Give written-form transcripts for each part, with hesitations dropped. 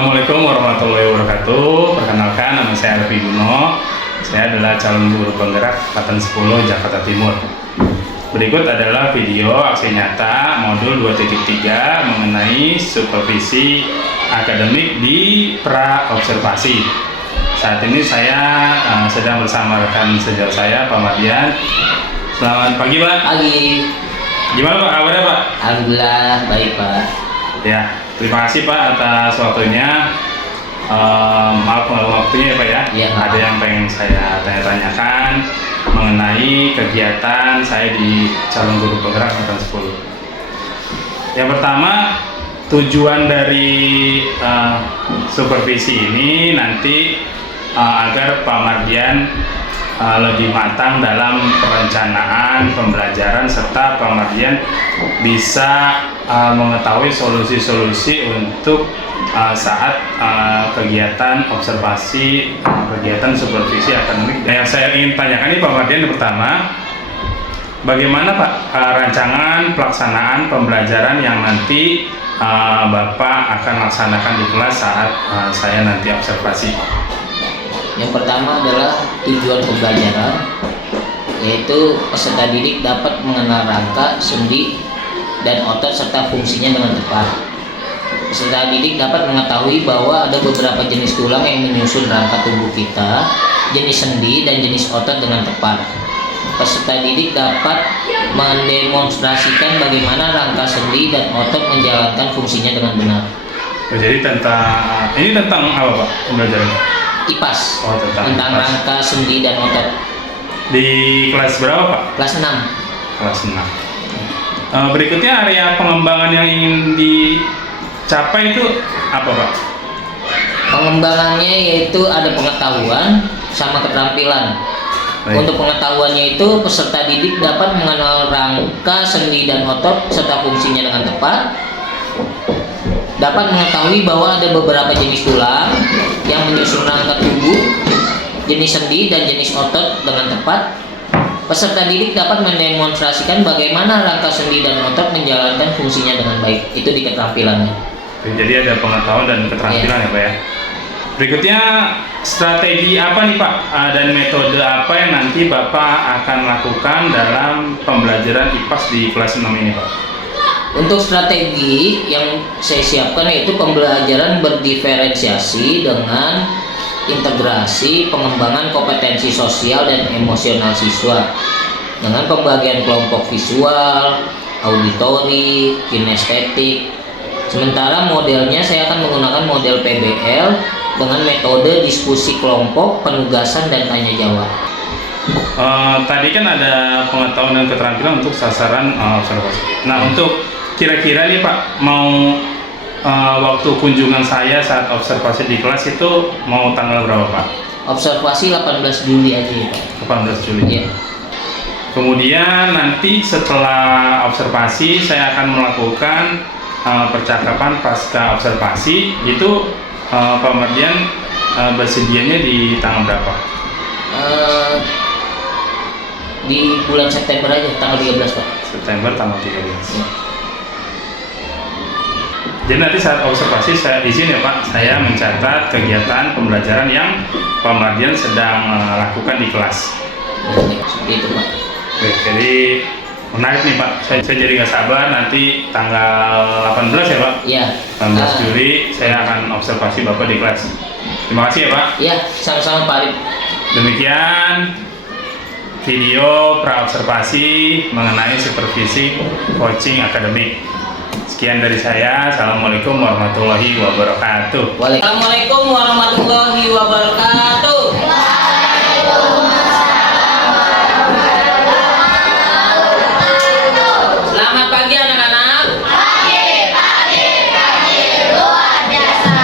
Assalamualaikum warahmatullahi wabarakatuh. Perkenalkan, nama saya Alfi Guno. Saya adalah calon guru penggerak Angkatan 10 Jakarta Timur. Berikut adalah video aksi nyata modul 2.3 mengenai supervisi akademik di pra-observasi. Saat ini saya sedang bersama rekan sejauh saya, Pak Mardian. Selamat pagi, Pak. Pagi. Gimana, Pak? Kabarnya, Pak? Alhamdulillah baik, Pak. Ya, terima kasih, Pak, atas waktunya. Maaf mengganggu waktunya ya, Pak ya. Iya, Pak. Ada yang pengen saya tanya-tanyakan mengenai kegiatan saya di calon guru penggerak Angkatan 10. Yang pertama, tujuan dari supervisi ini nanti agar Pak Mardian lebih matang dalam perencanaan pembelajaran, serta Pak Mardian bisa mengetahui solusi-solusi untuk saat kegiatan observasi, kegiatan supervisi akademik. Yang saya ingin tanyakan ini Pak Mardian, yang pertama, bagaimana Pak rancangan pelaksanaan pembelajaran yang nanti Bapak akan laksanakan di kelas saat saya nanti observasi? Yang pertama adalah tujuan pembelajaran, yaitu peserta didik dapat mengenal rangka, sendi, dan otot serta fungsinya dengan tepat. Peserta didik dapat mengetahui bahwa ada beberapa jenis tulang yang menyusun rangka tubuh kita, jenis sendi, dan jenis otot dengan tepat. Peserta didik dapat mendemonstrasikan bagaimana rangka sendi dan otot menjalankan fungsinya dengan benar. Jadi tentang apa Pak pembelajaran? IPAS. Oh, tentang IPAS. Rangka, sendi, dan otot. Di kelas berapa Pak? Kelas 6. Kelas 6. Berikutnya area pengembangan yang ingin dicapai itu apa Pak? Pengembangannya yaitu ada pengetahuan sama keterampilan. Baik. Untuk pengetahuannya itu peserta didik dapat mengenal rangka, sendi, dan otot serta fungsinya dengan tepat. Dapat mengetahui bahwa ada beberapa jenis tulang yang menyusun rangka tubuh, jenis sendi, dan jenis otot dengan tepat. Peserta didik dapat mendemonstrasikan bagaimana rangka, sendi, dan otot menjalankan fungsinya dengan baik. Itu di keterampilannya. Jadi ada pengetahuan dan keterampilan ya Pak ya. Berikutnya, strategi apa nih Pak dan metode apa yang nanti Bapak akan lakukan dalam pembelajaran IPAS di kelas 6 ini Pak? Untuk strategi yang saya siapkan yaitu pembelajaran berdiferensiasi dengan integrasi pengembangan kompetensi sosial dan emosional siswa dengan pembagian kelompok visual, auditori, kinestetik. Sementara modelnya saya akan menggunakan model PBL dengan metode diskusi kelompok, penugasan, dan tanya jawab. Tadi kan ada pengetahuan dan keterampilan untuk sasaran observasi. Nah, untuk kira-kira nih Pak, mau waktu kunjungan saya saat observasi di kelas itu mau tanggal berapa Pak? Observasi 18 Juli aja ya Pak. 18 Juli. Iya. Kemudian nanti setelah observasi saya akan melakukan percakapan pasca observasi. Itu Pak Mardian bersedianya di tanggal berapa? Di bulan September aja, tanggal 13 Pak. September tanggal 13. Ya. Jadi nanti saat observasi saya izin ya Pak, saya mencatat kegiatan pembelajaran yang Pak Mardian sedang lakukan di kelas. Seperti itu Pak. Baik, jadi menarik nih Pak, saya jadi nggak sabar nanti tanggal 18 ya Pak? Iya. 18 Juli saya akan observasi Bapak di kelas. Terima kasih ya Pak. Iya, sama-sama Pak Arif. Demikian video pra-observasi mengenai supervisi coaching akademik. Sekian dari saya. Assalamualaikum warahmatullahi wabarakatuh. Assalamualaikum warahmatullahi wabarakatuh. Selamat pagi anak-anak. Pagi, luar biasa.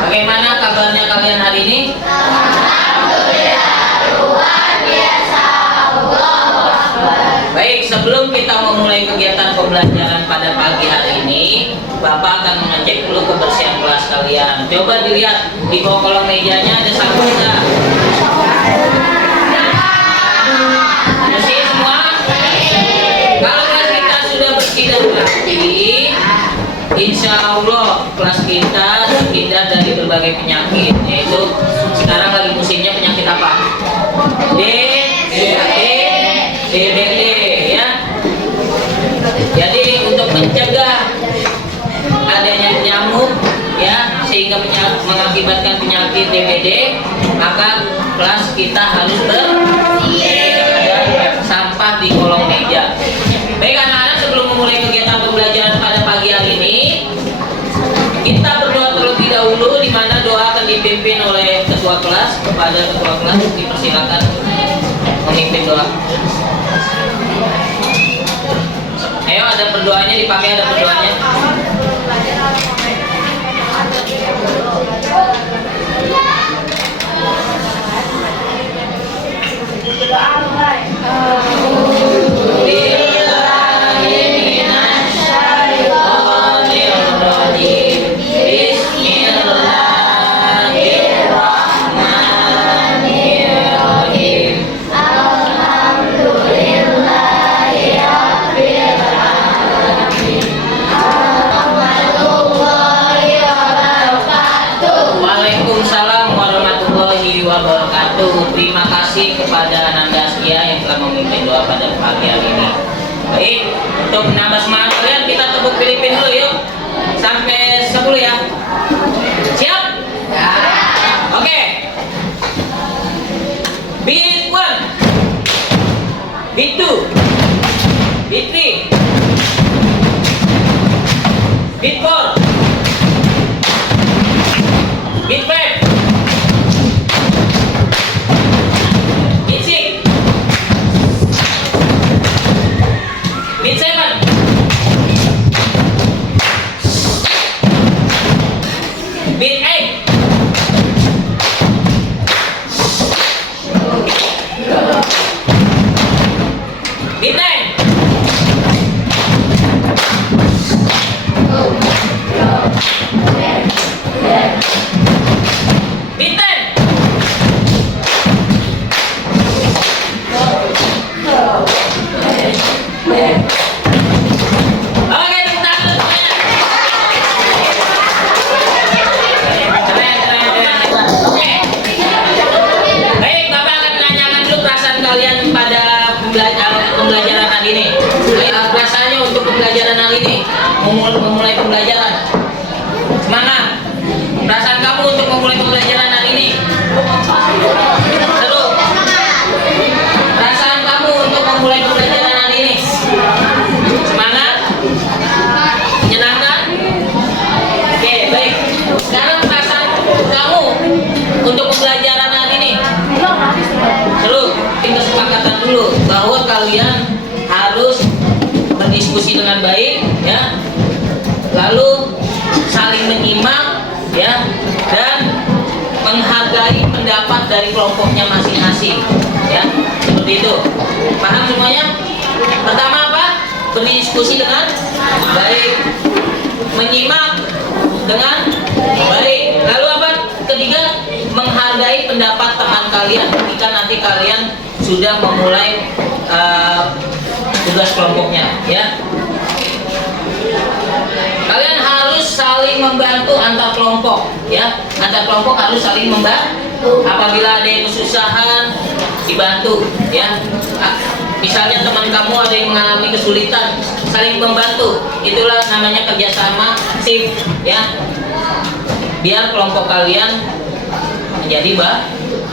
Bagaimana kabarnya kalian hari ini? Alhamdulillah, luar biasa. Allahu Akbar. Baik, sebelum kita memulai kegiatan pembelajaran pada pagi hari ini, Bapak akan mengecek dulu kebersihan kelas kalian. Coba dilihat di bawah kolong mejanya ada sapu tidak? Bersih semua? Kalau kelas kita sudah bersih dan rapi, insya Allah kelas kita terhindar dari berbagai penyakit, yaitu sekarang lagi musimnya penyakit apa? DBD ya. Jadi untuk mencegah adanya nyamuk ya sehingga mengakibatkan penyakit DBD, maka kelas kita harus ada sampah di kolong meja. Baik anak-anak, sebelum memulai kegiatan pembelajaran pada pagi hari ini, kita berdoa terlebih dahulu, di mana doa akan dipimpin oleh ketua kelas. Kepada ketua kelas dipersilakan memimpin doa. Ayo, ada berdoanya, dipakai ada berdoanya. Waalaikumsalam warahmatullahi wabarakatuh. Terima kasih kepada Ananda Askia yang telah memimpin doa pada pagi hari ini. Baik, untuk menambah semangat kalian, kita tepuk Filipin dulu yuk. Sampai 10 ya. Siap? Ya. Oke. Beat 1, beat 2, beat 3, beat 4, beat 5, beat 6, beat 7, beat 8, beat 9, beat 10. Oke, tepuk tangan semuanya. Keren. Oke. Baik, Bapak akan menanyakan dulu perasaan kalian pada pembelajaran hari ini. Perasaannya untuk pembelajaran hari ini, memulai pembelajaran. Semangat. Perasaan kamu untuk memulai pembelajaran hari ini? Seru. Perasaan kamu untuk memulai pembelajaran hari ini? Semangat? Menyenangkan? Oke, baik. Sekarang perasaan kamu untuk pembelajaran hari ini? Seru. Kita kesepakatan dulu bahwa kalian harus berdiskusi dengan baik, ya. Lalu saling menyimak, ya, dan menghargai pendapat dari kelompoknya masing-masing, ya, seperti itu. Paham semuanya? Pertama apa? Berdiskusi dengan baik, menyimak dengan baik. Lalu apa? Ketiga, menghargai pendapat teman kalian ketika nanti kalian sudah memulai tugas kelompoknya, ya. Kalian harus saling membantu antar kelompok, ya. Antar kelompok harus saling membantu. Apabila ada yang kesusahan, dibantu, ya. Misalnya teman kamu ada yang mengalami kesulitan, saling membantu. Itulah namanya kerjasama tim, ya. Biar kelompok kalian menjadi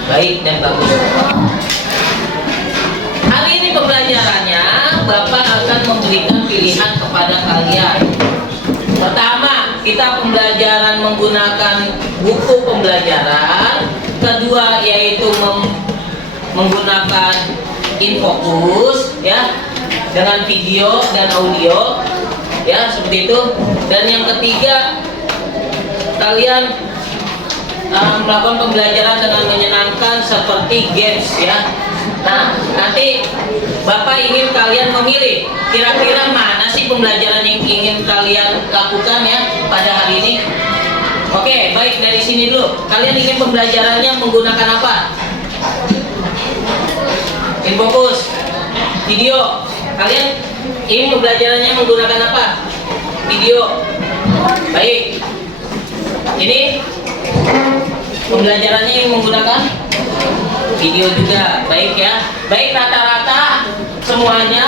baik dan bagus. Hari ini pembelajarannya, Bapak akan memberikan pilihan kepada kalian. Pertama, kita pembelajaran menggunakan buku pembelajaran. Kedua, yaitu menggunakan Infokus, ya, dengan video dan audio, ya, seperti itu. Dan yang ketiga, kalian melakukan pembelajaran dengan menyenangkan seperti games, ya. Nah, nanti Bapak ingin kalian memilih kira-kira mana sih pembelajaran yang ingin kalian lakukan, ya, pada hari ini. Oke, baik, dari sini dulu. Kalian ingin pembelajarannya menggunakan apa? Infokus, video. Kalian ingin pembelajarannya menggunakan apa? Video. Baik. Ini Pembelajarannya yang menggunakan video juga, baik ya. Baik, rata-rata semuanya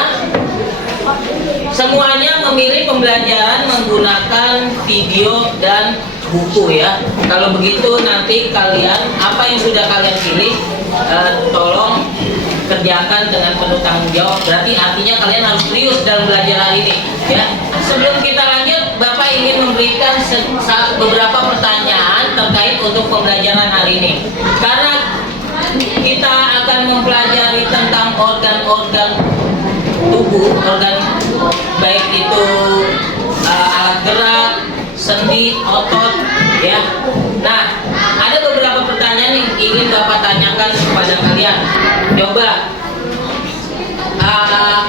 memilih pembelajaran menggunakan video dan buku ya. Kalau begitu nanti kalian apa yang sudah kalian pilih tolong kerjakan dengan penuh tanggung jawab. Berarti artinya kalian harus serius dalam belajar hari ini ya. Sebelum kita lanjut, Bapak ingin memberikan beberapa pertanyaan terkait untuk pembelajaran hari ini. Karena kita akan mempelajari tentang organ-organ tubuh, organ baik itu alat gerak, sendi, otot ya. Nah, ada beberapa pertanyaan yang ingin Bapak tanyakan kepada kalian. Coba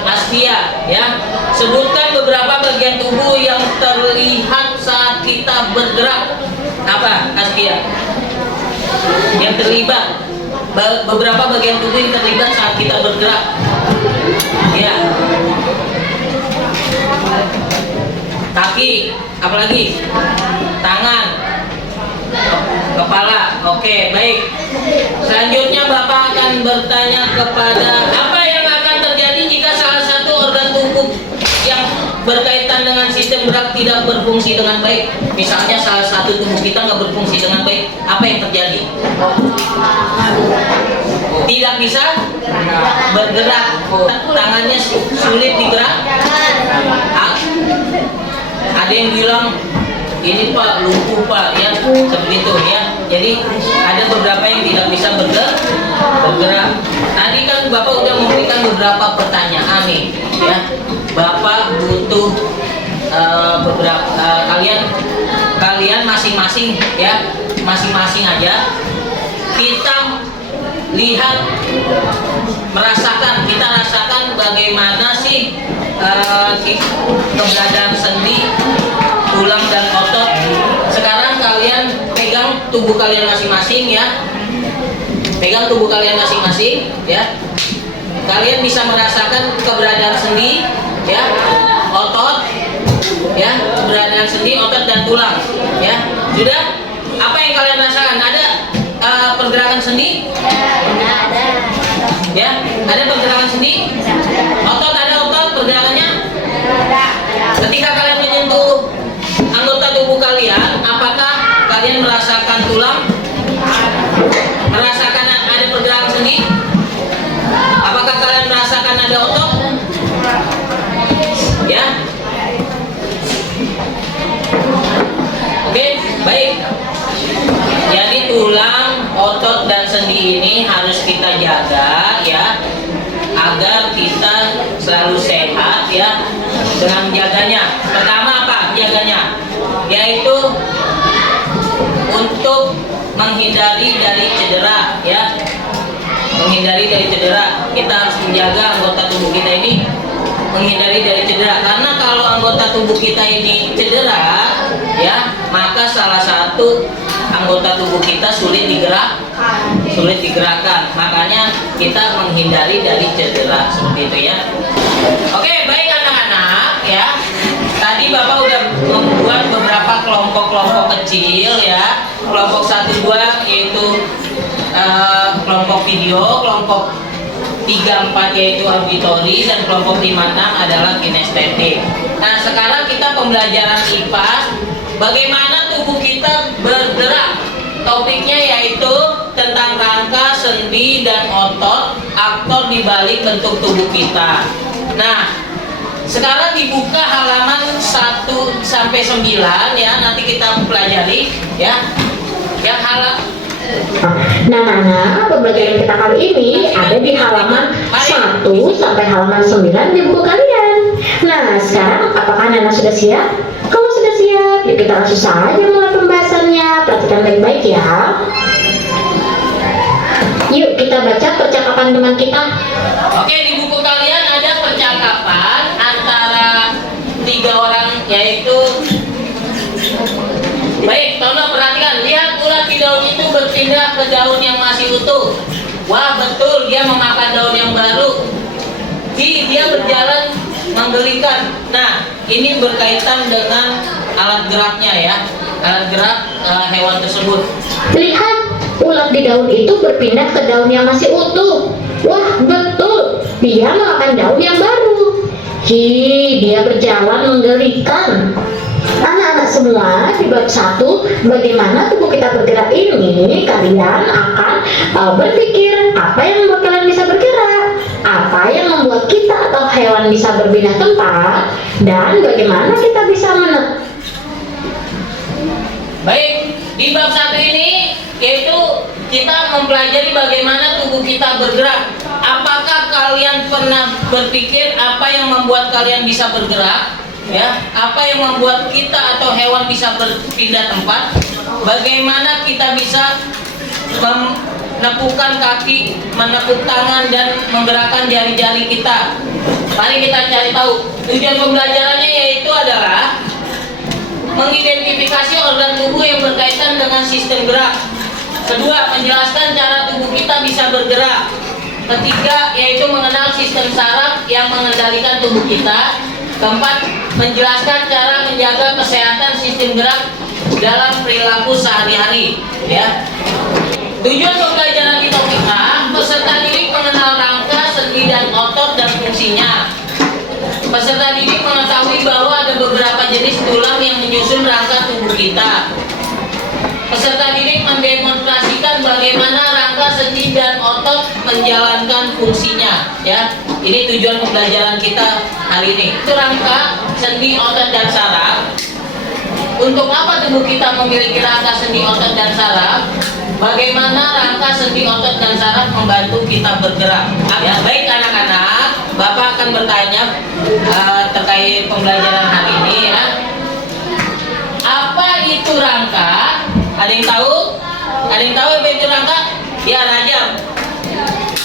Astia ya, sebutkan beberapa bagian tubuh yang terlihat saat kita bergerak. Apa Astia? Yang terlibat, beberapa bagian tubuh yang terlibat saat kita bergerak ya. Kaki, apalagi? Tangan, kepala. Oke, baik. Selanjutnya Bapak akan bertanya kepada apa yang akan terjadi jika salah satu organ tubuh yang berkaitan dengan sistem gerak tidak berfungsi dengan baik. Misalnya salah satu tubuh kita nggak berfungsi dengan baik, apa yang terjadi? Tidak bisa bergerak, tangannya sulit digerak. Ada yang bilang ini Pak lumpuh Pak ya, seperti itu ya. Jadi ada beberapa yang tidak bisa bergerak. Tadi kan Bapak udah memberikan beberapa pertanyaan nih ya. Bapak butuh beberapa kalian masing-masing ya, masing-masing aja kita lihat, kita rasakan bagaimana sih keberadaan sendi, tulang dan otot. Sekarang kalian pegang tubuh kalian masing-masing ya. Pegang tubuh kalian masing-masing ya. Kalian bisa merasakan keberadaan sendi ya, otot ya, keberadaan sendi, otot dan tulang ya. Sudah? Apa yang kalian rasakan? Ada pergerakan sendi? Ada. Ya, ada pergerakan sendi? Otot ada otot pergerakannya? Ketika kalian menyentuh anggota tubuh kalian, apakah kalian merasakan tulang? Merasakan ada pergerakan sendi? Apakah kalian merasakan ada otot? Ya. Oke, baik. Jadi tulang, otot dan sendi ini harus kita jaga ya, agar kita selalu sehat ya. Dengan menjaganya, pertama apa jaganya? Yaitu untuk menghindari dari cedera ya. Menghindari dari cedera, kita harus menjaga anggota tubuh kita ini menghindari dari cedera. Karena kalau anggota tubuh kita ini cedera ya, maka salah satu anggota tubuh kita sulit digerakkan. Makanya kita menghindari dari cedera seperti itu ya. Oke, baik anak-anak ya. Tadi Bapak udah membuat beberapa kelompok-kelompok kecil ya. Kelompok 1, 2 yaitu kelompok video, kelompok 3, 4 yaitu auditori, dan kelompok 5, 6 adalah kinestetik. Nah, sekarang kita pembelajaran IPA, bagaimana tubuh kita bergerak. Topiknya yaitu tentang rangka, sendi, dan otot, aktor di balik bentuk tubuh kita. Nah, sekarang dibuka halaman 1 sampai 9 ya, nanti kita pelajari ya. Yang Nah, pembelajaran kita kali ini ada di halaman 1 sampai halaman 9 di buku kalian. Nah, sekarang apakah Nana sudah siap? Kalau sudah siap, yuk kita langsung saja mulai pembahasannya. Perhatikan baik-baik ya. Yuk kita baca percakapan teman kita. Oke, di buku kalian ada percakapan antara 3 orang, yaitu baik, Tono perhatikan, lihat ulat di daun itu berpindah ke daun yang masih utuh. Wah, betul, dia memakan daun yang baru. Dia berjalan menggelikan. Nah, ini berkaitan dengan alat geraknya ya. alat gerak hewan tersebut. Lihat, ulat di daun itu berpindah ke daun yang masih utuh. Wah, betul. Dia memakan daun yang baru. Dia berjalan mengerikan. Anak-anak semua, di bab 1, bagaimana tubuh kita bergerak ini, kalian akan berpikir apa yang membuat kalian bisa bergerak, apa yang membuat kita atau hewan bisa berpindah tempat, dan bagaimana kita bisa Baik, di bab 1 ini yaitu kita mempelajari bagaimana tubuh kita bergerak. Apakah kalian pernah berpikir apa yang membuat kalian bisa bergerak? Ya, apa yang membuat kita atau hewan bisa berpindah tempat? Bagaimana kita bisa menepukkan kaki, menepuk tangan, dan menggerakkan jari-jari kita? Mari kita cari tahu. Tujuan pembelajarannya yaitu adalah mengidentifikasi organ tubuh yang berkaitan dengan sistem gerak. Kedua, menjelaskan cara tubuh kita bisa bergerak. Ketiga, yaitu mengenal sistem saraf yang mengendalikan tubuh kita. Keempat, menjelaskan cara menjaga kesehatan sistem gerak dalam perilaku sehari-hari. Ya. Tujuan pembelajaran kita, peserta didik mengenal rangka, sendi, dan otot dan fungsinya. Peserta didik mengetahui bahwa ada beberapa jenis tulang yang menyusun rangka tubuh kita. Peserta didik mendemonstrasikan bagaimana rangka, sendi, dan otot menjalankan fungsinya. Ya, ini tujuan pembelajaran kita hari ini. Itu rangka, sendi, otot, dan saraf. Untuk apa tubuh kita memiliki rangka, sendi, otot, dan saraf? Bagaimana rangka, sendi, otot, dan saraf membantu kita bergerak? Ya, baik anak-anak, Bapak akan bertanya terkait pembelajaran hari ini ya. Apa itu rangka? Ada yang tahu? Ada yang tahu apa itu rangka? Ya, Rajab.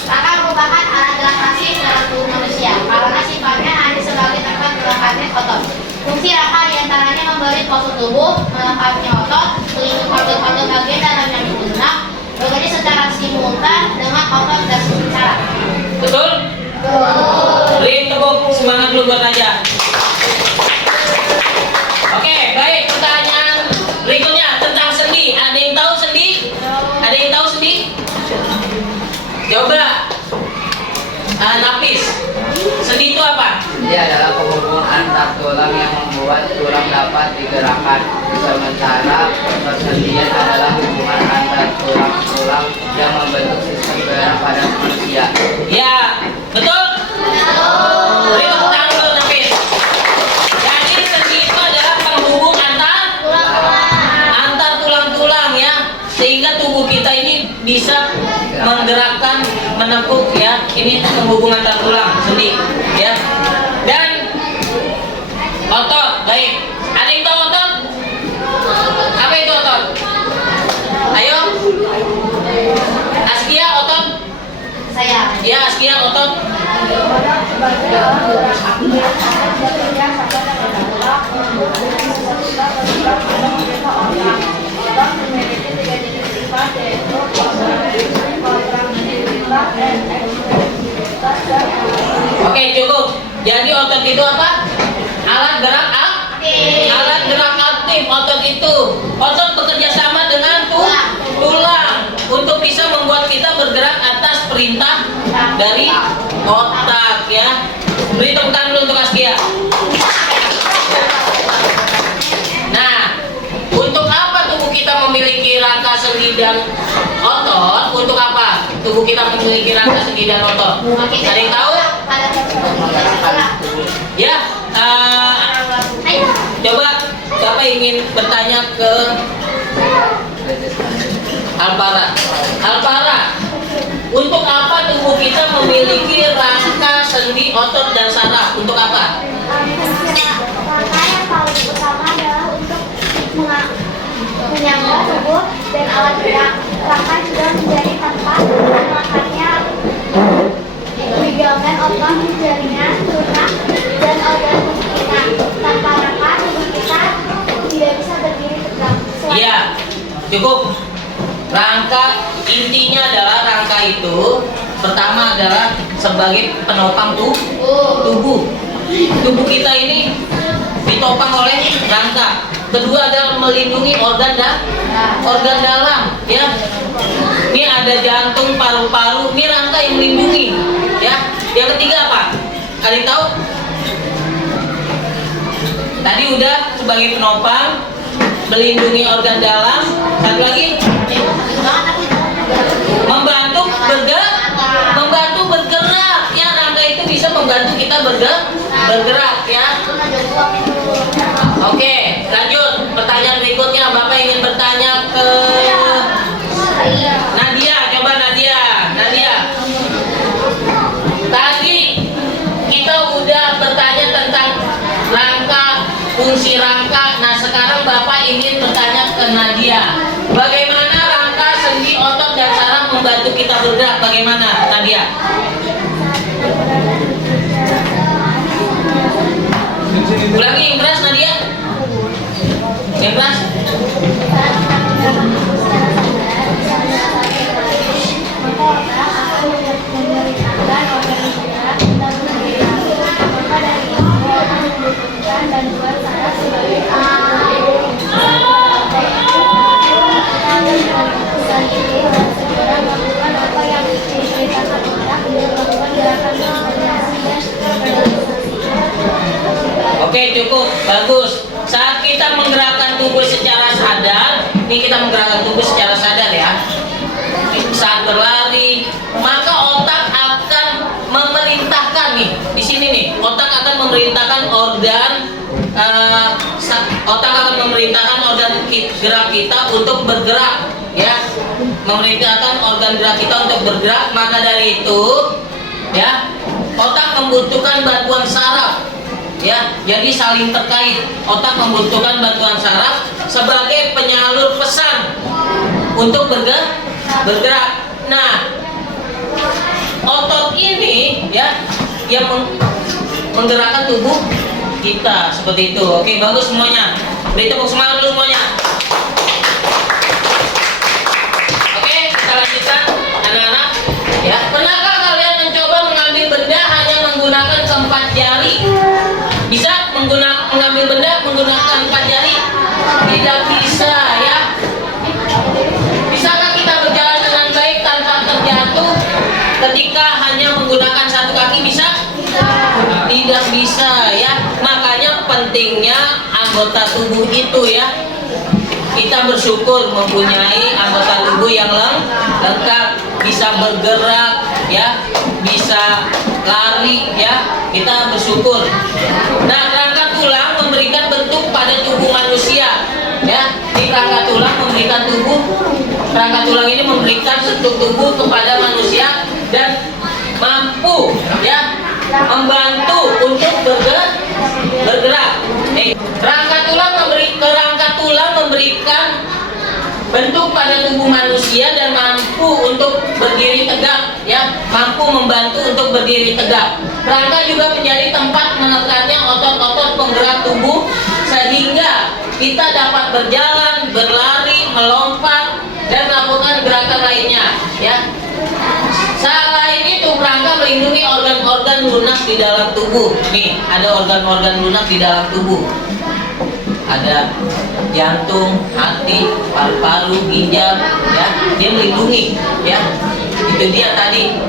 Rangka merupakan alat gerak pasif dalam tubuh manusia karena sifatnya hanya sebagai tempat bergeraknya otot. Fungsi rangka diantaranya memberi postur tubuh, melengkapi otot, melindungi otot-otot bagian dalam yang digerak, bekerja secara simultan dengan otot dan sendi saraf. Betul? Beri tepuk semangat dulu buat Raja. Oke, baik, pertanyaan berikutnya tentang sendi. Ada yang tahu sendi? Ada yang tahu sendi? Coba Nafis, sendi itu apa? Dia adalah penghubung antar tulang yang membuat tulang dapat digerakkan. Sementara persendian adalah hubungan antar tulang-tulang yang membentuk sistem gerak pada manusia. Ya, betul? Beri tepuk tangan dulu Nafis. Jadi sendi itu adalah penghubung antar tulang-tulang ya, sehingga tubuh kita ini bisa menggerakkan, menepuk ya. Ini penghubung antar tulang, sendi ya. Dan otot, baik. Ada yang tahu otot? Apa itu otot? Ayo. Askia, otot? Saya. Ya, Askia, otot. Oke, cukup. Jadi otot itu apa? Alat gerak aktif. Alat gerak aktif. Otot itu. Otot bekerja sama dengan tulang untuk bisa membuat kita bergerak atas perintah dari otak ya. Beri tepuk tangan dulu untuk Askia. Nah, untuk apa tubuh kita memiliki rangka, sendi, dan otot? Untuk apa tubuh kita memiliki rangka, sendi, dan otot? Ada yang tahu? Ya, coba siapa ingin bertanya ke Alpara? Alpara, untuk apa tubuh kita memiliki rangka, sendi, otot, dan saraf? Untuk apa? Rangka yang paling utama adalah untuk menyangga tubuh dan alat gerak. Rangka juga menjadi tempat meletakkannya ligamen, otot, jaringan, tulang, dan organ tubuh kita. Tanpa rangka tubuh kita tidak bisa berdiri tegak. Iya, cukup. Rangka intinya adalah rangka itu pertama adalah sebagai penopang tubuh. Tubuh kita ini ditopang oleh rangka. Kedua adalah melindungi organ dalam, ya. Ini ada jantung, paru-paru, ini rangka yang melindungi, ya. Yang ketiga apa? Ada yang tahu? Tadi udah sebagai penopang, melindungi organ dalam. Satu lagi, membantu bergerak, ya. Rangka itu bisa membantu kita bergerak, ya. Oke, lanjut. Pertanyaan berikutnya, Bapak ingin bertanya ke Nadia. Coba Nadia. Tadi kita udah bertanya tentang rangka, fungsi rangka. Nah, sekarang Bapak ingin bertanya ke Nadia. Bagaimana rangka, sendi, otot, dan saraf membantu kita bergerak? Bagaimana, Nadia? Ulangi yang keras, Nadia. Yang keras. Oke, cukup, bagus. Saat kita menggerakkan tubuh secara sadar, ini kita menggerakkan tubuh secara sadar, ya. Saat berlari, maka otak akan memerintahkan nih, di sini nih, otak akan memerintahkan organ gerak kita untuk bergerak, ya. Memerintahkan organ gerak kita untuk bergerak. Maka dari itu, ya, otak membutuhkan bantuan saraf. Ya, jadi saling terkait. Otak membutuhkan bantuan saraf sebagai penyalur pesan untuk bergerak. Nah, otot ini, ya, yang menggerakkan tubuh kita seperti itu. Oke, bagus semuanya. Beri tepuk semangat dulu semuanya. Oke, kita lanjutkan, anak-anak. Ya, pernahkah kalian mencoba mengambil benda hanya menggunakan keempat jari? Bisa mengambil benda menggunakan 4 jari? Tidak bisa, ya. Bisakah kita berjalan dengan baik tanpa terjatuh ketika hanya menggunakan satu kaki? Bisa? Tidak bisa, ya. Makanya pentingnya anggota tubuh itu, ya. Kita bersyukur mempunyai anggota tubuh yang lengkap, bisa bergerak, ya, bisa lari, ya. Kita bersyukur. Nah, rangka tulang memberikan bentuk pada tubuh manusia, ya. Di rangka tulang memberikan rangka tulang ini memberikan bentuk tubuh kepada manusia dan mampu, ya, membantu untuk bergerak. Rangka tulang memberikan bentuk pada tubuh manusia dan mampu untuk berdiri tegak, ya, mampu membantu untuk berdiri tegak. Rangka juga menjadi tempat menekannya otot-otot penggerak tubuh sehingga kita dapat berjalan, berlari, melompat, dan melakukan gerakan lainnya, ya. Selain itu, rangka melindungi organ-organ lunak di dalam tubuh. Nih, ada organ-organ lunak di dalam tubuh. Ada jantung, hati, paru-paru, ginjal, ya. Dia melindungi, ya. Itu dia tadi.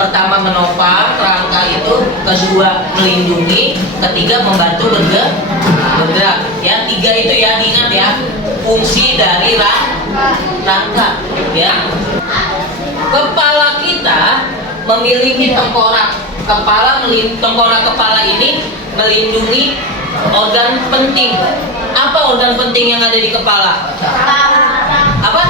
Pertama menopang rangka itu, kedua melindungi, ketiga membantu bergerak. Ya, 3 itu ya, ingat ya. Fungsi dari rangka, ya. Kepala kita memiliki tengkorak. Tengkorak kepala ini melindungi organ penting. Apa organ penting yang ada di kepala? Apa?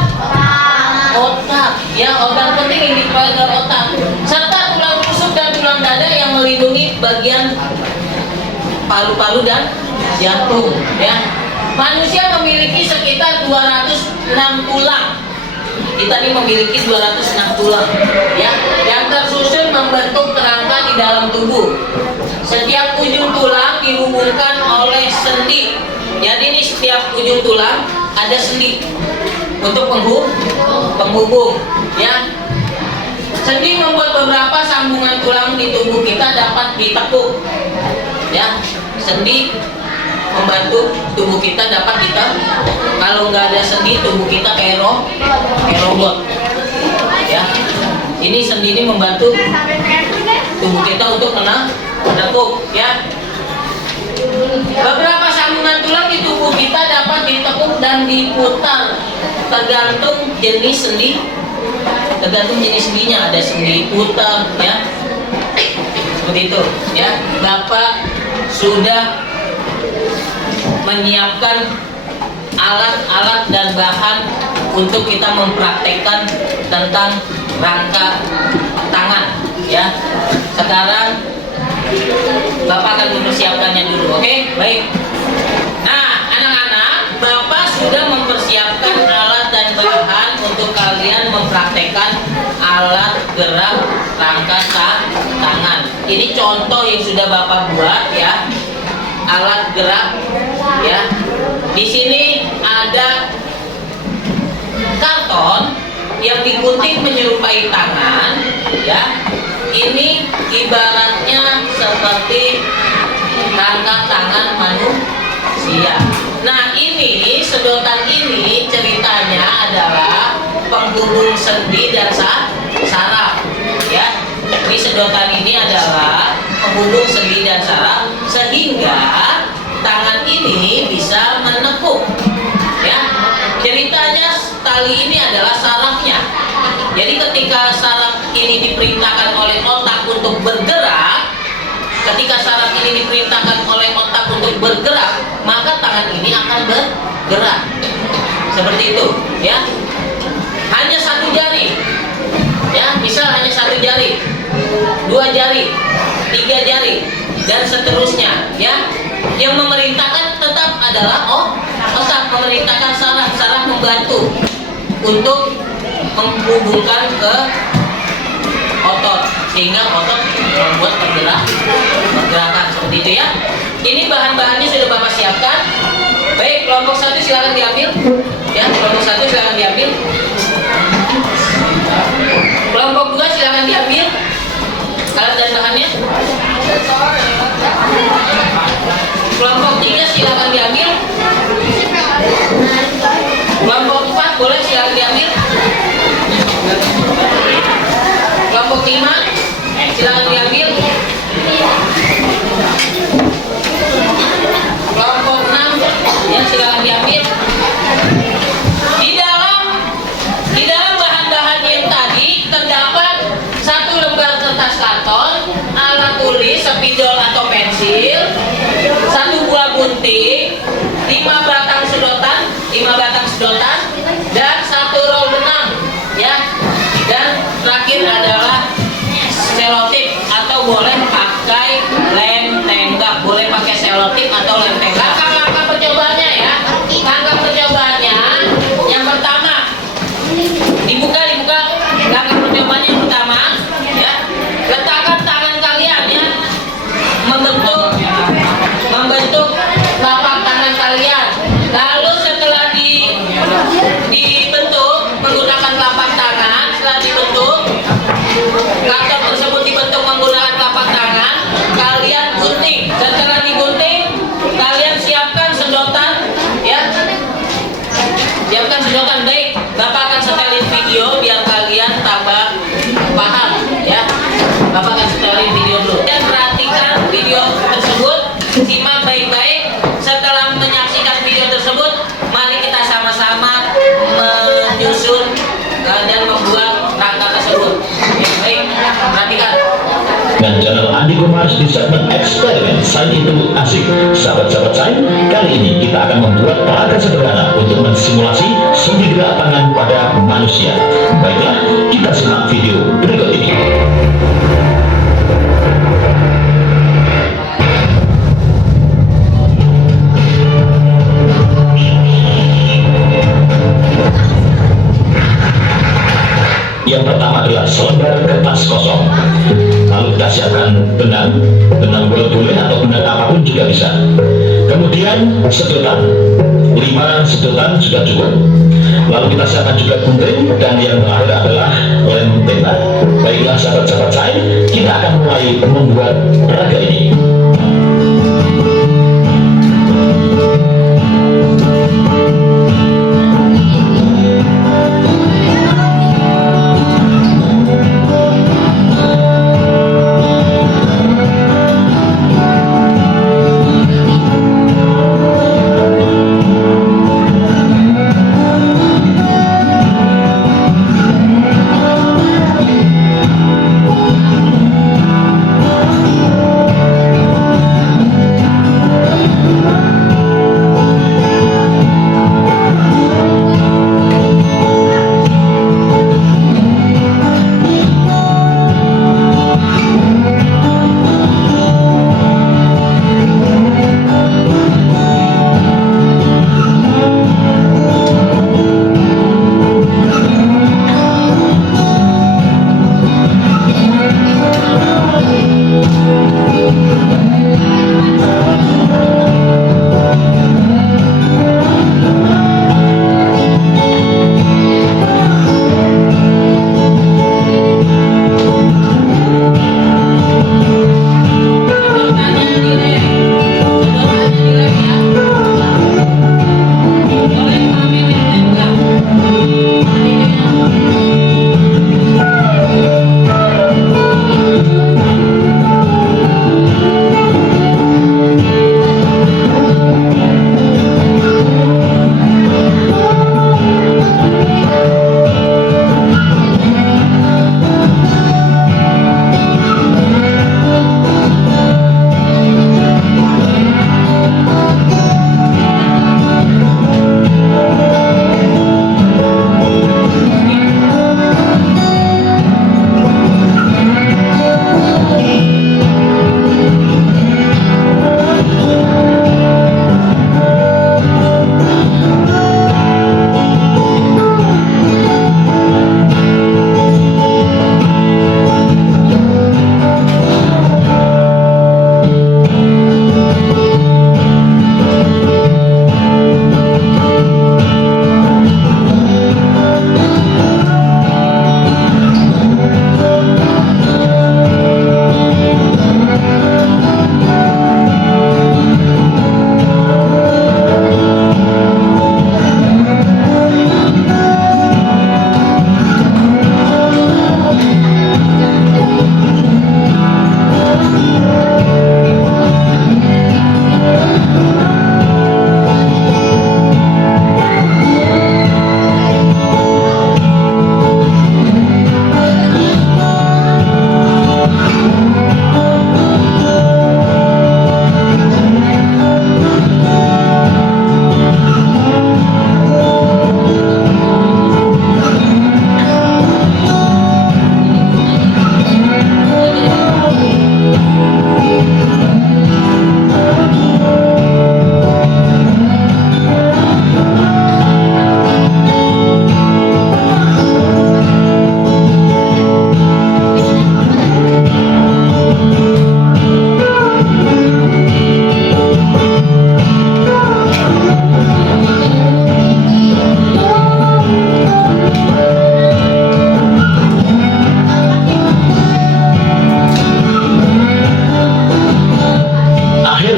Otak. Ya, organ penting yang di kepala adalah otak. Serta tulang rusuk dan tulang dada yang melindungi bagian paru-paru dan jantung. Ya. Manusia memiliki sekitar 206 tulang. Kita ini memiliki 206 tulang, ya, yang tersusun membentuk kerangka di dalam tubuh. Setiap ujung tulang dihubungkan oleh sendi. Jadi ini setiap ujung tulang ada sendi untuk penghubung, ya. Sendi membuat beberapa sambungan tulang di tubuh kita dapat ditekuk, ya. Sendi membantu tubuh kita dapat kalau nggak ada sendi tubuh kita kayak robot ya. Ini sendi ini membantu tubuh kita untuk menekuk ya. Beberapa sambungan tulang di tubuh kita dapat ditekuk dan diputar tergantung jenis sendi. Tergantung jenis sendinya, ada sendi putar ya. Seperti itu ya. Bapak sudah menyiapkan alat-alat dan bahan untuk kita mempraktekkan tentang rangka tangan ya. Sekarang Bapak akan mempersiapkannya dulu, oke? Baik. Nah, anak-anak, Bapak sudah mempersiapkan alat dan bahan untuk kalian mempraktekkan alat gerak rangka tangan. Ini contoh yang sudah Bapak buat ya. Alat gerak ya. Di sini ada karton yang digunting menyerupai tangan ya. Ini ibaratnya seperti rangka tangan manusia. Nah, ini sedotan ini ceritanya adalah penghubung sendi dan saraf ya. Ini sedotan ini adalah penghubung sendi dan saraf sehingga tangan ini bisa menekuk ya. Ceritanya tali ini adalah sarafnya. Jadi ketika saraf ini diperintahkan oleh otak untuk bergerak, ketika saraf ini diperintahkan oleh otak untuk bergerak, maka tangan ini akan bergerak. Seperti itu ya. Hanya satu jari ya, misal hanya satu jari, 2 jari, 3 jari dan seterusnya ya. Yang memerintahkan tetap adalah otak, memerintahkan saraf membantu untuk menghubungkan ke otot sehingga otot membuat pergerakan seperti itu ya. Ini bahan-bahannya sudah Bapak siapkan. Baik, kelompok 1 silakan diambil ya. Kelompok 1 silakan diambil. Kelompok 2 silakan diambil alat dan bahannya. Kelompok 3 silakan diambil. Kelompok 4 boleh silakan diambil. Kelompok 5 silakan diambil. Kelompok 6 ya silakan diambil. Di dalam bahan-bahan yang tadi terdapat 1 lembar kertas karton, alat tulis, spidol atau pensil, 1 buah gunting, 5 batang sedotan, dan 1 roll benang ya. Dan terakhir adalah selotip atau boleh pakai lem tembak, boleh pakai selotip atau lem tembak. Langkah percobaannya ya. Langkah percobaannya yang pertama dibuka. Langkah percobaannya yang pertama ya. Letakkan tangan kalian ya membentuk telapak tangan kalian. Lalu setelah dibentuk menggunakan telapak tangan, setelah dibentuk karton tersebut dibentuk menggunakan telapak tangan, kalian gunting. Setelah digunting, kalian siapkan sedotan ya. Siapkan sedotan. Baik, Bapak akan setelin video biar kalian tambah paham ya. Bapak akan setelin video dulu dan perhatikan video tersebut, simak baik-baik. Setelah menyaksikan video tersebut, mari kita sama-sama menyusun dan membuat rangka tersebut. Ya, baik, perhatikan. Dan channel Andi Gumars di segmen eksperimen Sains itu asik. Sahabat-sahabat Sains, kali ini kita akan membuat perangkat sederhana untuk mensimulasi sendi gerak tangan pada manusia. Baiklah, kita simak video berikut ini. Yang pertama adalah selembar kertas kosong. Lalu kita siapkan benang boleh atau benang apapun juga bisa. Kemudian sedotan, 5 sedotan sudah cukup. Lalu kita siapkan juga gunting dan yang terakhir adalah lem tembak. Baiklah sahabat-sahabat saya, kita akan mulai membuat peraga ini.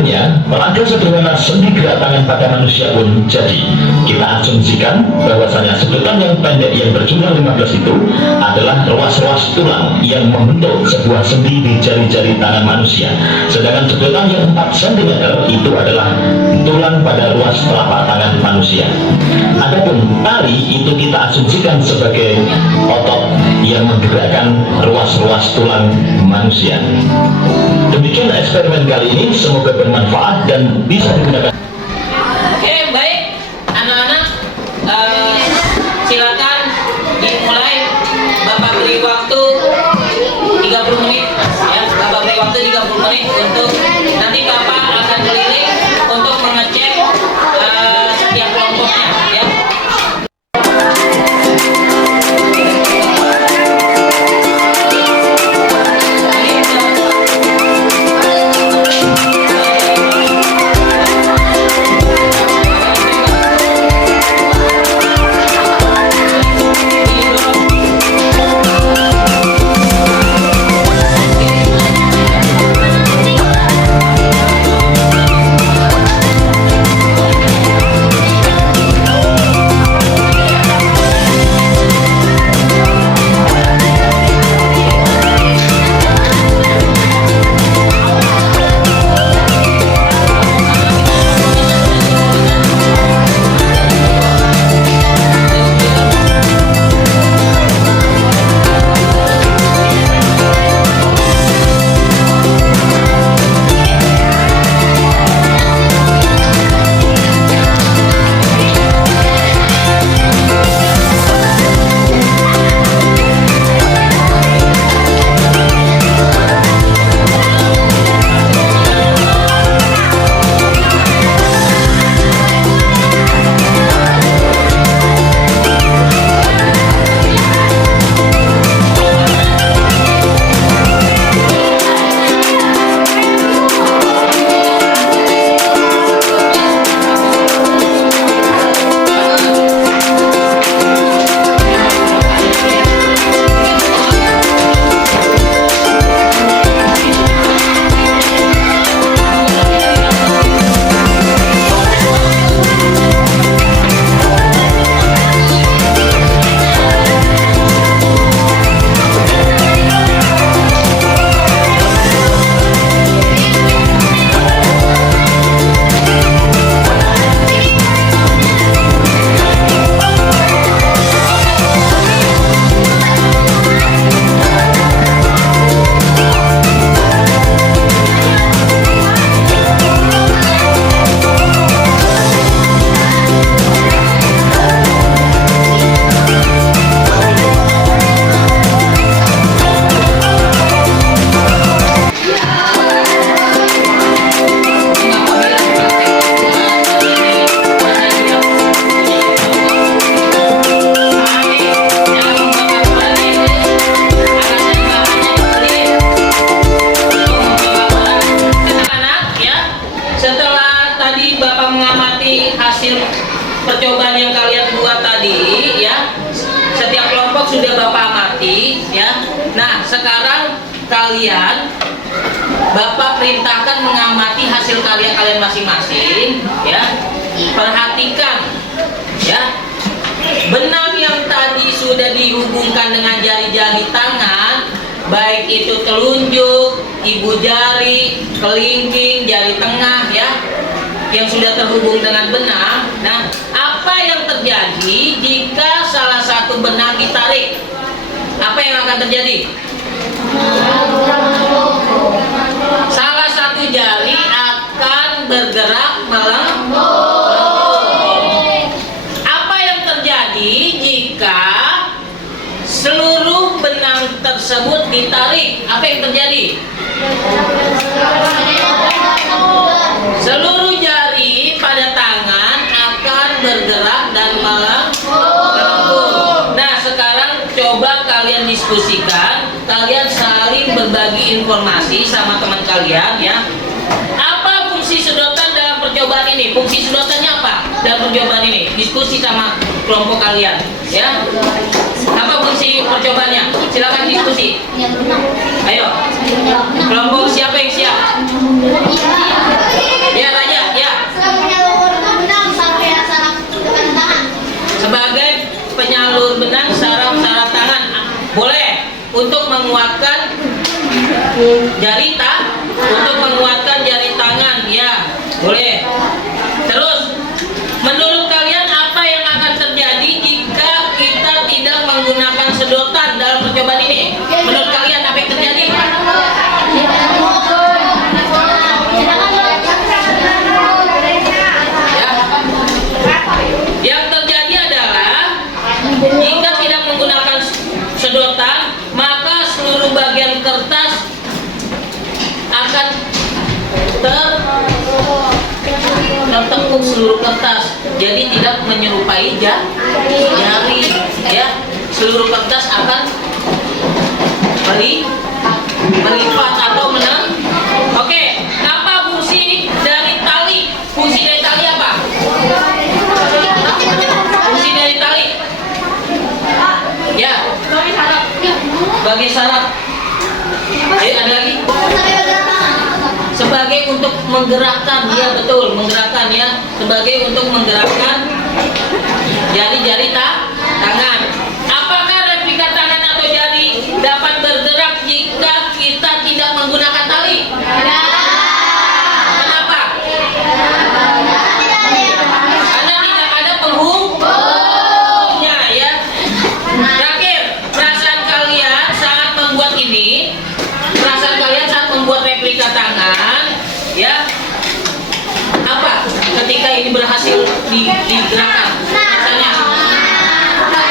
Akhirnya, melangkah sederhana sendi gerak tangan pada manusia pun jadi. Kita asumsikan bahwasanya sedotan yang pendek yang berjumlah 15 itu adalah ruas-ruas tulang yang membentuk sebuah sendi di jari-jari tangan manusia. Sedangkan sedotan yang 4 cm itu adalah tulang pada ruas telapak tangan manusia. Adapun tali itu kita asumsikan sebagai otot yang menggerakkan ruas-ruas tulang manusia. Demikian eksperimen kali ini, semoga bermanfaat dan bisa digunakan. Oke, baik anak-anak, silakan dimulai. Bapak beri waktu 30 menit ya. Bapak beri waktu 30 menit untuk nanti Bapak akan keliling untuk mengecek setiap kelompoknya ya. Percobaan yang kalian buat tadi ya, setiap kelompok sudah Bapak amati ya. Nah sekarang kalian Bapak perintahkan mengamati hasil karya kalian masing-masing ya. Perhatikan ya, benang yang tadi sudah dihubungkan dengan jari-jari tangan, baik itu telunjuk, ibu jari, kelingking, jari tengah ya, yang sudah terhubung dengan benang. Nah, apa yang terjadi jika salah satu benang ditarik? Apa yang akan terjadi? Salah satu jari akan bergerak melengkung. Apa yang terjadi jika seluruh benang tersebut ditarik? Apa yang terjadi? Seluruh jari pada tangan akan bergerak dan melengkung. Nah, sekarang coba kalian diskusikan, kalian saling berbagi informasi sama teman kalian ya. Apa fungsi sedotan dalam percobaan ini? Fungsi sedotannya apa dalam percobaan ini? Diskusi sama kelompok kalian ya. Apa fungsi percobaannya? Silakan diskusi. Ayo, kelompok siapa yang siap? Jari untuk menguatkan jari tangan, ya, boleh. Terus, menurut kalian apa yang akan terjadi jika kita tidak menggunakan sedotan dalam percobaan ini? Menurut kalian apa yang terjadi? Yang terjadi adalah jika tidak menggunakan sedotan, maka seluruh bagian kertas akan tertekuk seluruh kertas, jadi tidak menyerupai jari, ya. Seluruh kertas akan melipat atau menang. Oke, apa fungsi dari tali? Fungsi dari tali apa? Fungsi dari tali, ya, sebagai syarat. Ayo, ada lagi. Sebagai untuk menggerakkan, ya betul, menggerakkan, ya, sebagai untuk menggerakkan jari-jari tangan. Apakah replika tangan atau jari dapat bergerak jika kita tidak menggunakan tali? Kenapa? Karena tidak ada penghubungnya, ya. Terakhir, perasaan kalian saat membuat ini, perasaan kalian saat membuat replika tangan, ya, apa ketika ini berhasil digerakkan? Rasanya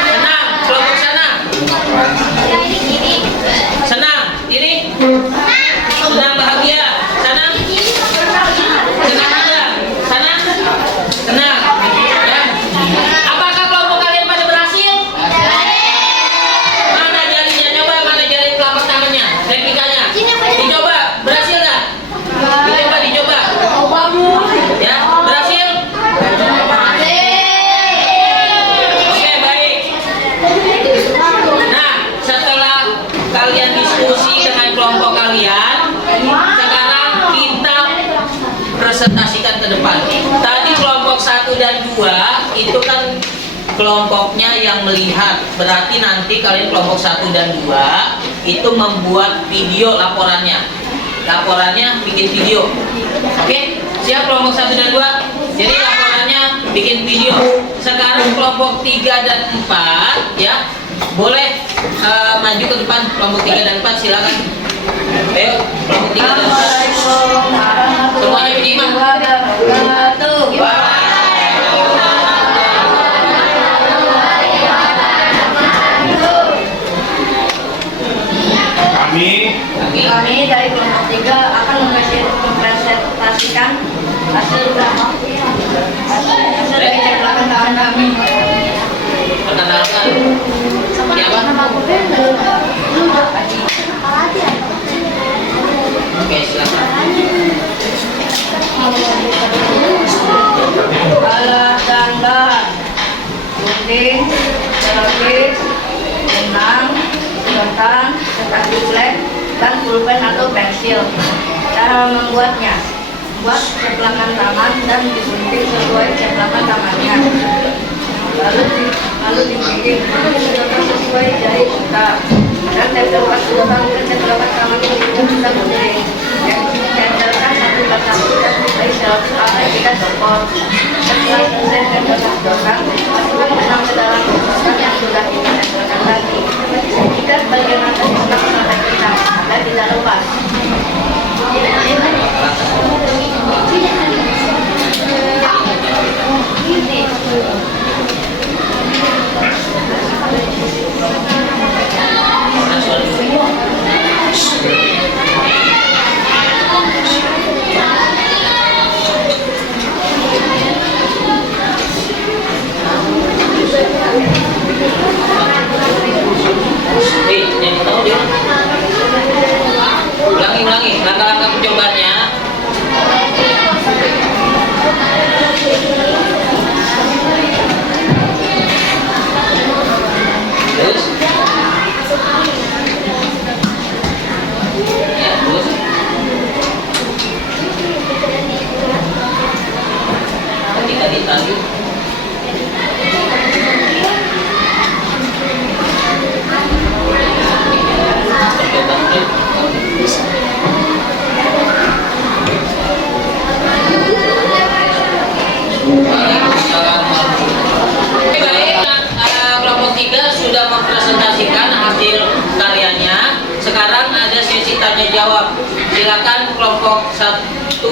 senang, kelompok sana senang, ini senang, bahagia, sana senang juga, sana senang, ya. Apakah kelompok kalian pada berhasil? Mana jarinya? Coba mana jari telapak tangannya, replikanya? Dicoba, berhasil nggak? Dicoba. Ya, berhasil? Oke, baik. Nah, setelah kalian diskusi dengan kelompok kalian, sekarang kita presentasikan ke depan. Tadi kelompok 1 dan 2 itu kan kelompoknya yang melihat. Berarti nanti kalian kelompok 1 dan 2 itu membuat video laporannya. Laporannya bikin video. Oke? Siap kelompok 1 dan 2? Jadi laporannya bikin video. Sekarang kelompok 3 dan 4, ya, boleh maju ke depan. Kelompok 3 dan 4 silakan. Ayo, kelompok 3 dan 4. Semuanya beriman. Kami dari kelompok 3 akan mempresentasikan hasil dari cek belakang tangan kami. Perkenalkan. Seperti apa? Oke, silakan. Alat dan bahan: gunting, selopis, benang, sedotan, kertas flek, dan pulpen atau pensil. Cara membuatnya: buat ceplangan tangan dan digunting sesuai ceplangan tangannya. Lalu dibikin sedotan sesuai jari kita, dan tempelkan sedotan ke ceplangan tangan yang tidak bisa gunting. Tempelkan satu batang dan dari selopis atau kita copot. Setelah selesai tempelkan sedotan, masukkan benang ke dalam sedotan yang sudah kita tempelkan tadi. Ikat bagian atas benang sampai kita agar tidak lepas.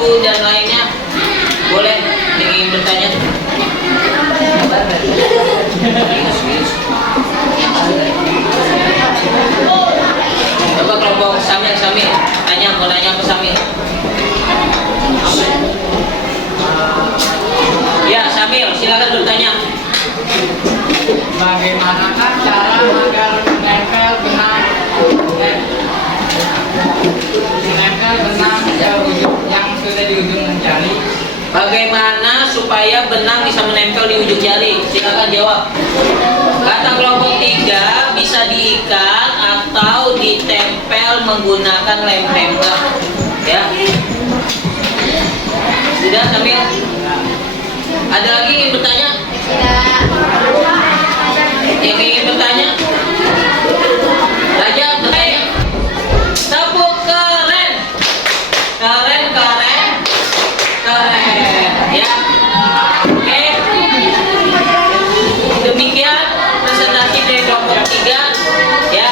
Ibu dan lainnya boleh yang ingin bertanya. Coba kelompok Samil, mau nanya ke Samil. Ya, Samil, silakan bertanya. Bagaimanakah cara agar menempel benang yang sudah di ujung jari? Bagaimana supaya benang bisa menempel di ujung jari? Silakan jawab. Kata kelompok 3 bisa diikat atau ditempel menggunakan lem tembak. Ya. Sudah, Samil? Ada lagi yang bertanya? Yang ingin bertanya? Raja bertanya. Tepuk keren. Keren. Ya. Oke. Demikian presentasi dari kelompok 3. Ya.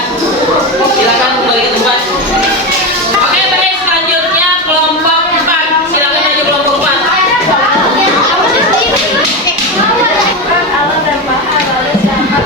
Silakan kembali ke tempat. Oke, baik, selanjutnya kelompok 4. Silakan maju kelompok 4. alat dan bahan lalu dapat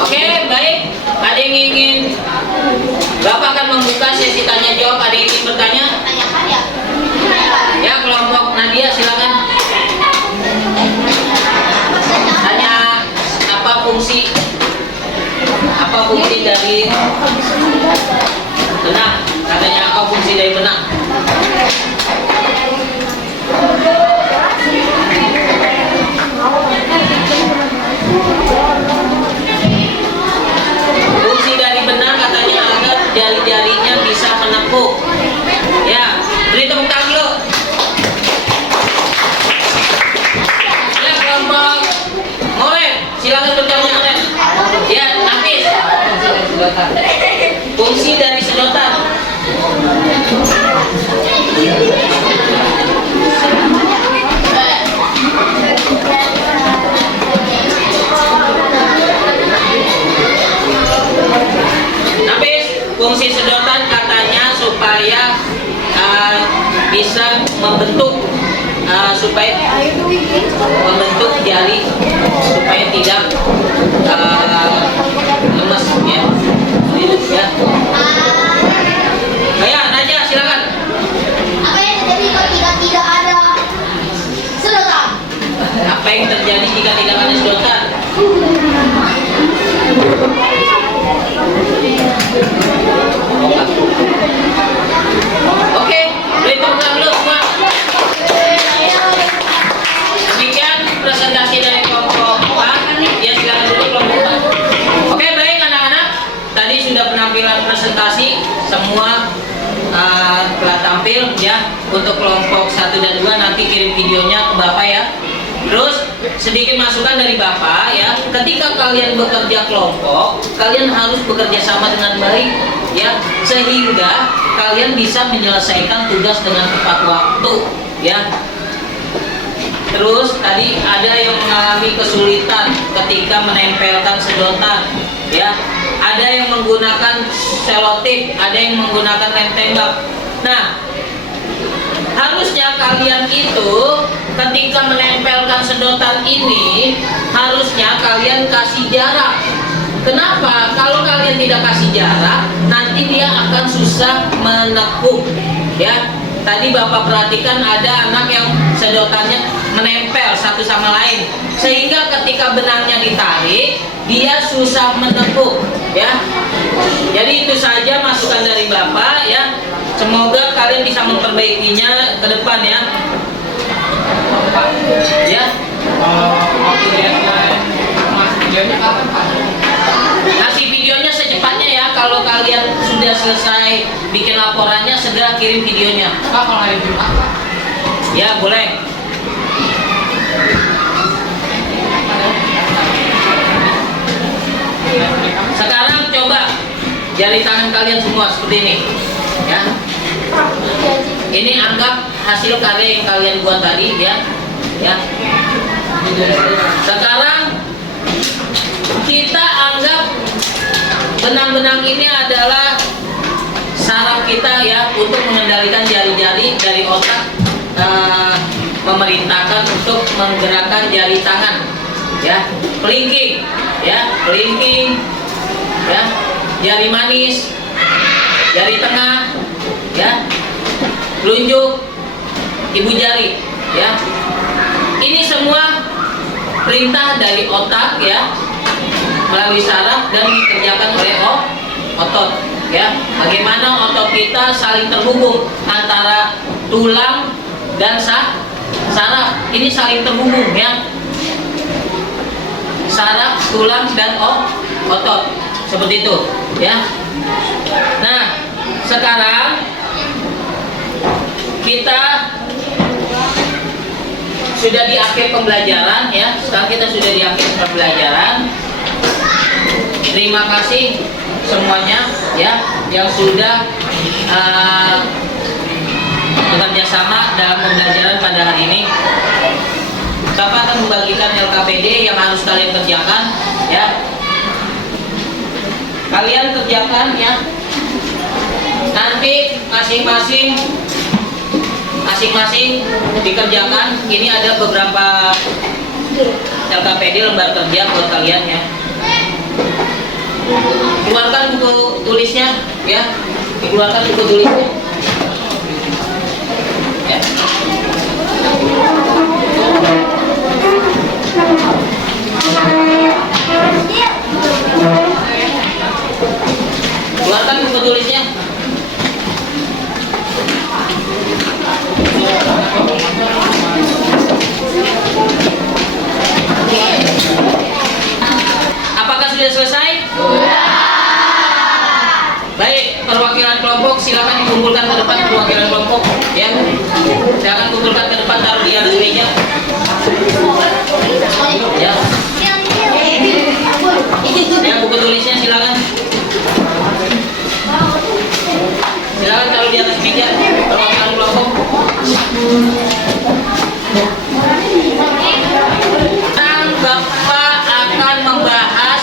Oke, baik. Ada yang ingin? Bapak akan membuka sesi tanya jawab. Ada yang ingin bertanya? Tanyakan ya. Ya, kelompok Nadia silakan. Tanya apa fungsi dari benang? Katanya apa fungsi dari benang? Fungsi dari benang katanya agar jari-jarinya bisa menekuk. Ya, beri tepuk tangan dulu. Ya, kelompok Moren, silakan bertanya. Ya, Nafis. Fungsi dari sedotan. Nafis, fungsi sedotan katanya supaya bisa membentuk membentuk jari supaya tidak lemas ya. Ya, Naja silakan. Apa yang terjadi kalau tidak ada sedotan? Apa yang terjadi jika tidak ada sedotan? Oke, beri tepuk tangan dulu semua. Demikian presentasi dari kelompok 4. Ya, silakan dulu kelompok 4. Oke, baik anak-anak. Tadi sudah penampilan presentasi, semua telah tampil ya. Untuk kelompok 1 dan 2 nanti kirim videonya ke Bapak ya. Terus sedikit masukan dari Bapak ya, ketika kalian bekerja kelompok, kalian harus bekerja sama dengan baik ya, sehingga kalian bisa menyelesaikan tugas dengan tepat waktu ya. Terus tadi ada yang mengalami kesulitan ketika menempelkan sedotan ya, ada yang menggunakan selotip, ada yang menggunakan lem tembak. Nah, harusnya kalian itu ketika menempelkan sedotan ini harusnya kalian kasih jarak. Kenapa? Kalau kalian tidak kasih jarak, nanti dia akan susah menekuk ya. Tadi Bapak perhatikan ada anak yang sedotannya menempel satu sama lain, sehingga ketika benangnya ditarik dia susah menekuk ya. Jadi itu saja masukan dari Bapak ya. Semoga kalian bisa memperbaikinya ke depan ya. Ya. Waktu videonya kapan Pak? Ngasih videonya secepatnya ya. Kalau kalian sudah selesai bikin laporannya, segera kirim videonya. Pak, kalau hari Jumat, Pak. Ya, boleh. Sekarang coba jari tangan kalian semua seperti ini, ya. Ini anggap hasil karya yang kalian buat tadi, ya. Ya. Sekarang kita anggap benang-benang ini adalah saraf kita, ya, untuk mengendalikan jari-jari dari otak, memerintahkan untuk menggerakkan jari tangan, ya, kelingking, ya, kelingking, ya, jari manis, jari tengah, ya, telunjuk, ibu jari, ya. Ini semua perintah dari otak, ya, melalui saraf dan dikerjakan oleh otot, ya. Bagaimana otot kita saling terhubung antara tulang dan saraf. Ini saling terhubung, ya. Saraf, tulang dan otot. Seperti itu, ya. Nah, sekarang kita sudah di akhir pembelajaran, ya. Sekarang kita sudah di akhir pembelajaran. Terima kasih semuanya, ya, yang sudah bekerja sama dalam pembelajaran pada hari ini. Bapak akan membagikan LKPD yang harus kalian kerjakan, ya. Kalian kerjakan, ya. Nanti masing-masing dikerjakan. Ini ada beberapa LKPD lembar kerja buat kalian, ya. Keluarkan buku tulisnya, ya. Dikeluarkan buku tulisnya, ya. Keluarkan buku tulisnya. Apakah sudah selesai? Baik, perwakilan kelompok silakan dikumpulkan ke depan, perwakilan kelompok, ya. Silakan kumpulkan ke depan, taruh di atas meja. Ya. Ya, buku tulisnya silakan. Silakan taruh di atas meja, perwakilan kelompok. Bapak akan membahas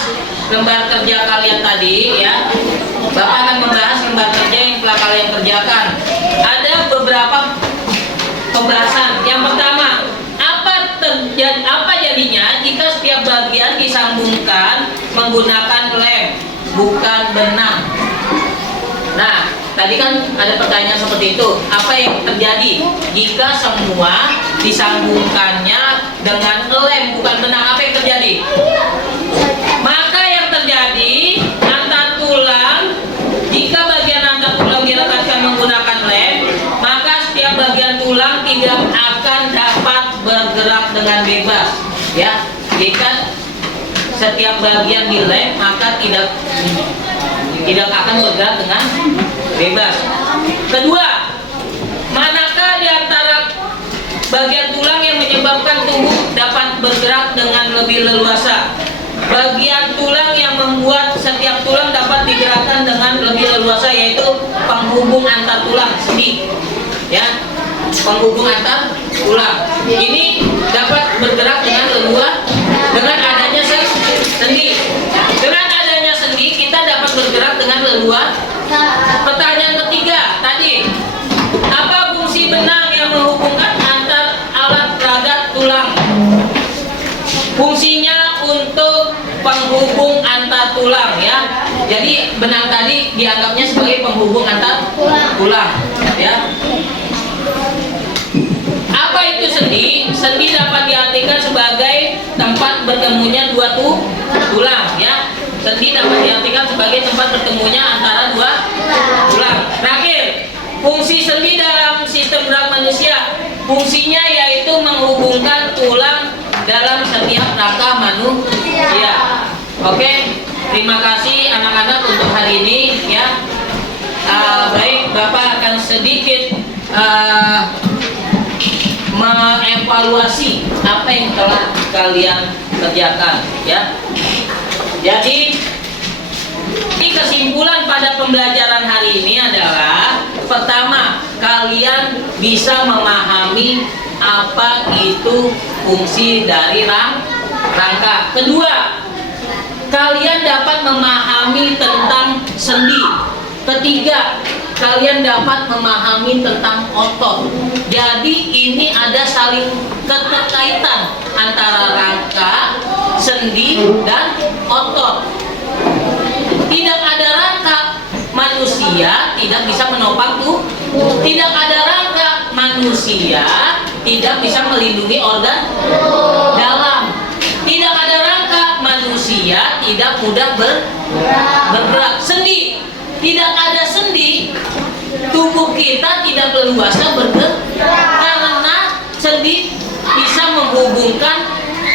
lembar kerja kalian tadi, ya. Bapak akan membahas lembar kerja yang telah kalian kerjakan. Ada beberapa pembahasan. Yang pertama, apa jadinya jika setiap bagian disambungkan menggunakan lem, bukan benang? Nah, tadi kan ada pertanyaan seperti itu. Apa yang terjadi jika semua disambungkannya dengan lem, bukan benang? Apa yang terjadi? Maka yang terjadi antar tulang, jika bagian antar tulang dilekatkan menggunakan lem, maka setiap bagian tulang tidak akan dapat bergerak dengan bebas, ya. Jika setiap bagian dilem, maka tidak akan bergerak dengan bebas. Kedua, manakah di antara bagian tulang yang menyebabkan tubuh dapat bergerak dengan lebih leluasa? Bagian tulang yang membuat setiap tulang dapat digerakkan dengan lebih leluasa yaitu penghubung antar tulang, sendi, ya. Penghubung antar tulang ini dapat bergerak dengan leluasa dengan adanya sendi. Dengan adanya sendi kita dapat bergerak dengan leluasa. Pertanyaan ketiga tadi, apa fungsi benang yang menghubungkan antar alat peraga tulang? Fungsinya untuk penghubung antar tulang, ya. Jadi benang tadi dianggapnya sebagai penghubung antar tulang, ya. Apa itu sendi? Sendi dapat diartikan sebagai tempat bertemunya dua tulang, ya. Sendi dapat diartikan sebagai tempat bertemunya antara dua tulang. Terakhir, fungsi sendi dalam sistem gerak manusia, fungsinya yaitu menghubungkan tulang dalam setiap rangka manusia. Oke, terima kasih anak-anak untuk hari ini, ya. baik, Bapak akan sedikit mengevaluasi apa yang telah kalian kerjakan, ya. Jadi kesimpulan pada pembelajaran hari ini adalah pertama, kalian bisa memahami apa itu fungsi dari rangka. Kedua, kalian dapat memahami tentang sendi. Ketiga, kalian dapat memahami tentang otot. Jadi ini ada saling keterkaitan antara rangka, sendi, dan otot. Tidak ada rangka, manusia tidak bisa menopang tubuh. Tidak ada rangka, manusia tidak bisa melindungi organ dalam. Tidak ada rangka, manusia tidak mudah bergerak. Sendi, tidak ada sendi, tubuh kita tidak leluasa bergerak karena sendi bisa menghubungkan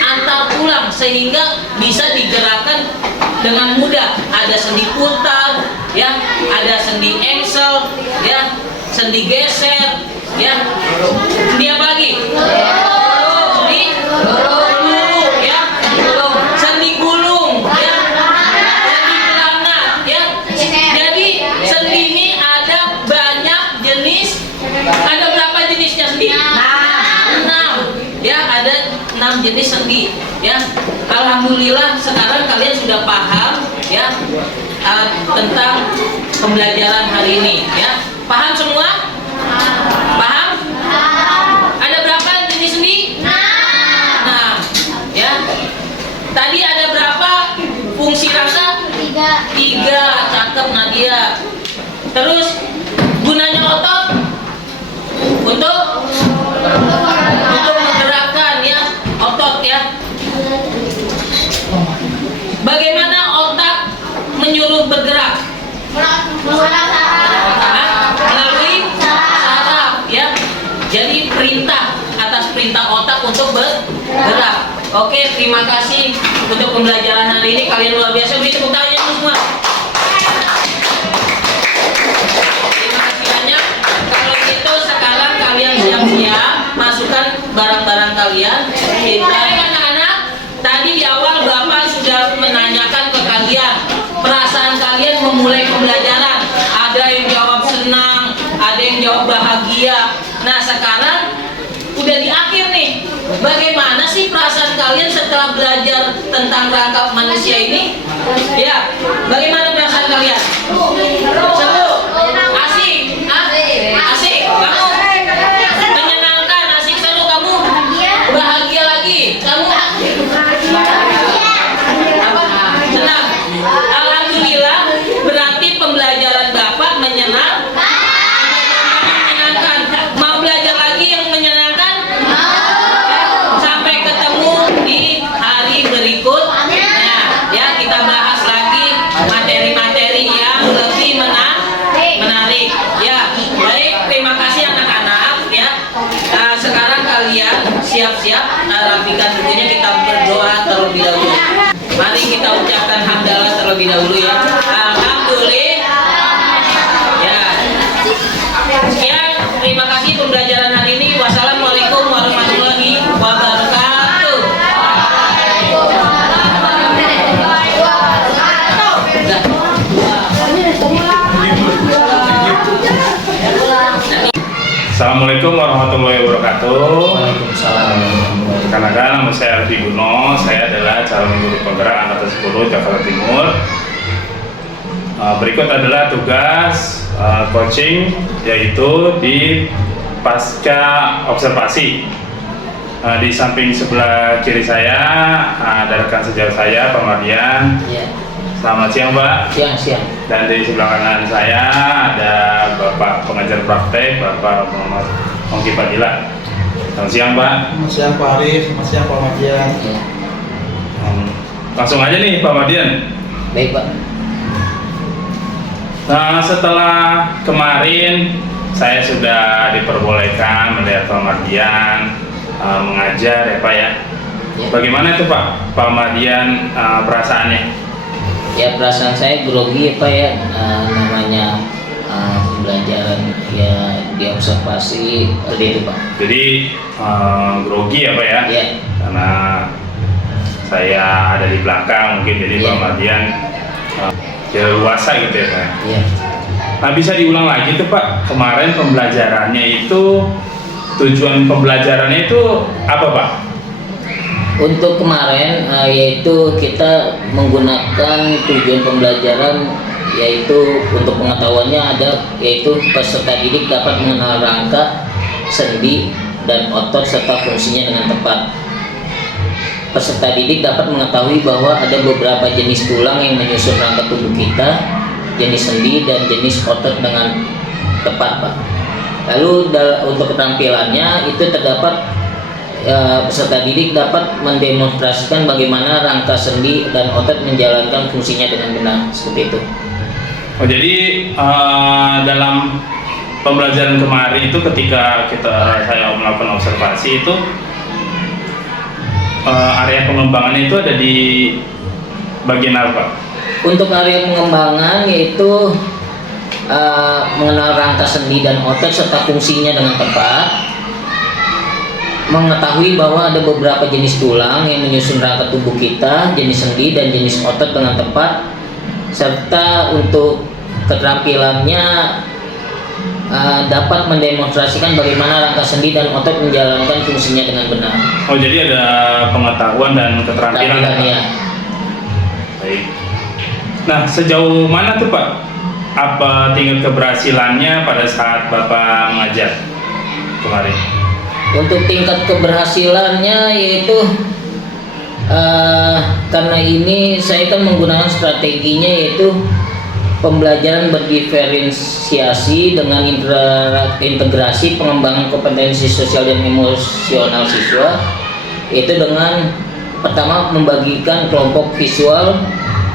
antar tulang sehingga bisa digerakkan dengan mudah. Ada sendi putar, ya, ada sendi engsel, ya, sendi geser, ya. Sendi apa lagi? Sendi gulung, ya. Sendi gulung, ya. Sendi pelangat, ya. Jadi sendi ini ada banyak jenis. Ada berapa jenisnya sendi? 6. Ya, ada 6 jenis sendi, ya. Alhamdulillah sekarang kalian sudah paham, ya, tentang pembelajaran hari ini, ya. Paham semua? Paham? Ada berapa jenis sendi? 6. Ya. Tadi ada berapa fungsi rangka? 3. Cakep Nadia. Terus gunanya otot untuk menggerakkan, ya, otot, ya. Bagaimana otak menyuruh bergerak? Melalui saraf, ya. Jadi perintah, atas perintah otak untuk bergerak. Oke, terima kasih untuk pembelajaran hari ini. Kalian luar biasa. Beri tepuk tangan semua. Terima kasih banyak. Kalau gitu sekarang kalian siap-siap masukkan barang-barang kalian. Kita anak-anak, tadi di awal Bapak sudah menanyakan ke kalian perasaan kalian memulai pembelajaran. Ada yang jawab senang, ada yang jawab bahagia. Nah, sekarang udah di akhir nih. Bagaimana sih perasaan kalian setelah belajar tentang rangka manusia ini? Ya, bagaimana perasaan kalian? Seru? Asik? Asik? Kamu? Menyenangkan? Asik? Seru? Kamu? Bahagia lagi? Kamu? Apa? Senang? Alhamdulillah, berarti pembelajaran Bapak menyenangkan. Mau belajar lagi yang menyenangkan? Sampai ketemu di hari berikutnya, ya. Kita bahas lagi materi-materi yang lebih menarik, ya. Baik, terima kasih anak-anak, ya. Sekarang kalian siap-siap rapikan bukunya. Kita berdoa terlebih dahulu. Mari kita ucapkan hamdalah terlebih dahulu, ya. Alhamdulillah. Ya. Sekian, terima kasih pembelajaran hari ini. Wassalamualaikum warahmatullahi wabarakatuh. Assalamualaikum warahmatullahi wabarakatuh. Waalaikumsalam. Perkenalkan, nama saya Arfi Guno. Saya adalah calon guru penggerak angkatan 10 Jakarta Timur. Berikut adalah tugas coaching, yaitu di pasca observasi. Di samping sebelah kiri saya ada rekan sejawat saya, Pak Mardian. Ya. Selamat siang, Pak. Siang. Dan di sebelah kanan saya ada Bapak pengajar praktek, Bapak Muhammad Ongki Padilla. Selamat siang, Pak. Selamat siang Pak Arif, selamat siang Pak Mardian. Ya. Langsung aja nih Pak Mardian. Baik, Pak. Nah, setelah kemarin saya sudah diperbolehkan melihat Pak Mardian mengajar, ya Pak, ya. Ya. Bagaimana itu Pak Mardian perasaannya? Ya, perasaan saya grogi, Pak, ya. Namanya pembelajaran ya diobservasi seperti itu Pak. Jadi grogi ya Pak ya? Iya. Karena saya ada di belakang mungkin, jadi Iya. Pak Mardian leluasa gitu ya Pak. Iya. Nah, bisa diulang lagi tuh Pak, kemarin pembelajarannya itu, tujuan pembelajarannya itu apa Pak? Untuk kemarin yaitu kita menggunakan tujuan pembelajaran yaitu untuk pengetahuannya ada yaitu peserta didik dapat mengenal rangka, sendi, dan otot serta fungsinya dengan tepat. Peserta didik dapat mengetahui bahwa ada beberapa jenis tulang yang menyusun rangka tubuh kita, jenis sendi, dan jenis otot dengan tepat Pak. Lalu untuk keterampilannya itu terdapat peserta didik dapat mendemonstrasikan bagaimana rangka sendi dan otot menjalankan fungsinya dengan benar, seperti itu. Oh, jadi dalam pembelajaran kemarin itu ketika saya melakukan observasi itu area pengembangannya itu ada di bagian apa Pak? Untuk area pengembangan yaitu mengenal rangka sendi dan otot serta fungsinya dengan tepat, mengetahui bahwa ada beberapa jenis tulang yang menyusun rangka tubuh kita, jenis sendi dan jenis otot dengan tepat, serta untuk keterampilannya dapat mendemonstrasikan bagaimana rangka sendi dan otot menjalankan fungsinya dengan benar. Oh, jadi ada pengetahuan dan keterampilan. Keterampilannya. Baik. Nah, sejauh mana tuh Pak? Apa tingkat keberhasilannya pada saat Bapak mengajar kemarin? Untuk tingkat keberhasilannya yaitu karena ini saya kan menggunakan strateginya yaitu pembelajaran berdiferensiasi dengan integrasi pengembangan kompetensi sosial dan emosional siswa, yaitu dengan pertama membagikan kelompok visual,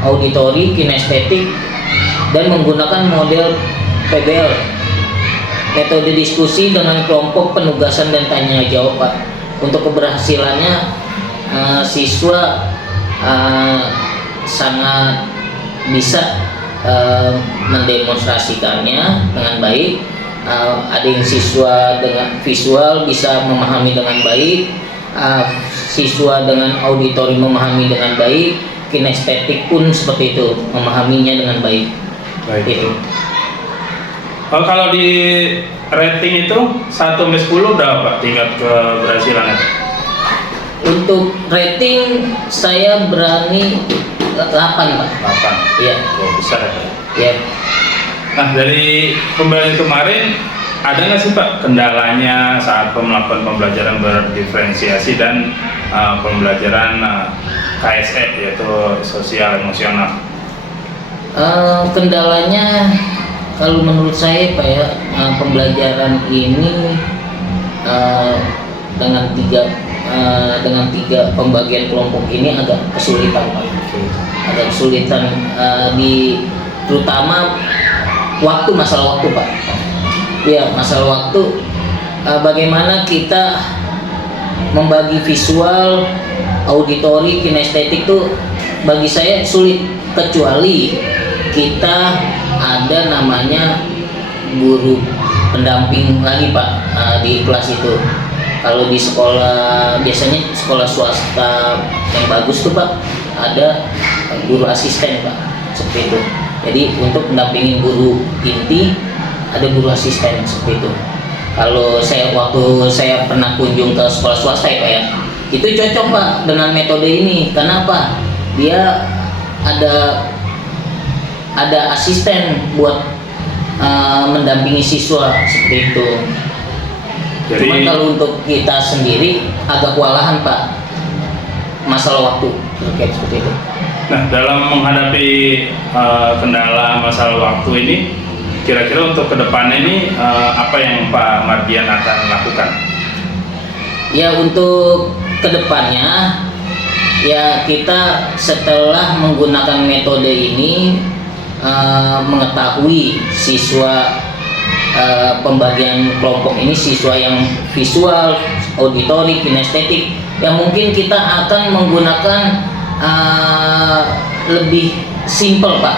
auditori, kinestetik, dan menggunakan model PBL, metode diskusi dengan kelompok penugasan dan tanya jawab Pak. Untuk keberhasilannya siswa sangat bisa mendemonstrasikannya dengan baik. Ada yang siswa dengan visual bisa memahami dengan baik, siswa dengan auditori memahami dengan baik, kinestetik pun seperti itu, memahaminya dengan baik. Itu. Kalau di rating itu 1-10 berapa Pak tingkat keberhasilannya? Untuk rating saya berani 8 Pak. 8. Iya. Oh, besar ya Pak? Iya. Nah, dari pembelajaran kemarin ada nggak sih Pak kendalanya saat melakukan pembelajaran berdiferensiasi dan pembelajaran KSE yaitu sosial emosional? Kendalanya kalau menurut saya Pak ya, pembelajaran ini dengan tiga pembagian kelompok ini agak kesulitan Pak. Agak kesulitan terutama masalah waktu Pak. Ya, masalah waktu, bagaimana kita membagi visual, auditori, kinestetik itu bagi saya sulit, kecuali kita ada namanya guru pendamping lagi Pak di kelas itu. Kalau di sekolah, biasanya sekolah swasta yang bagus tuh Pak, ada guru asisten Pak, seperti itu. Jadi untuk mendampingi guru inti ada guru asisten seperti itu. Kalau waktu saya pernah kunjung ke sekolah swasta ya Pak ya, itu cocok Pak dengan metode ini. Karena apa? Dia ada asisten buat mendampingi siswa seperti itu. Jadi, cuman kalau untuk kita sendiri agak kewalahan Pak, masalah waktu terkait seperti itu. Nah, dalam menghadapi kendala masalah waktu ini, kira-kira untuk kedepannya ini apa yang Pak Mardian akan lakukan? Ya, untuk kedepannya ya kita setelah menggunakan metode ini mengetahui siswa pembagian kelompok ini, siswa yang visual, auditori, kinestetik, yang mungkin kita akan menggunakan lebih simple Pak,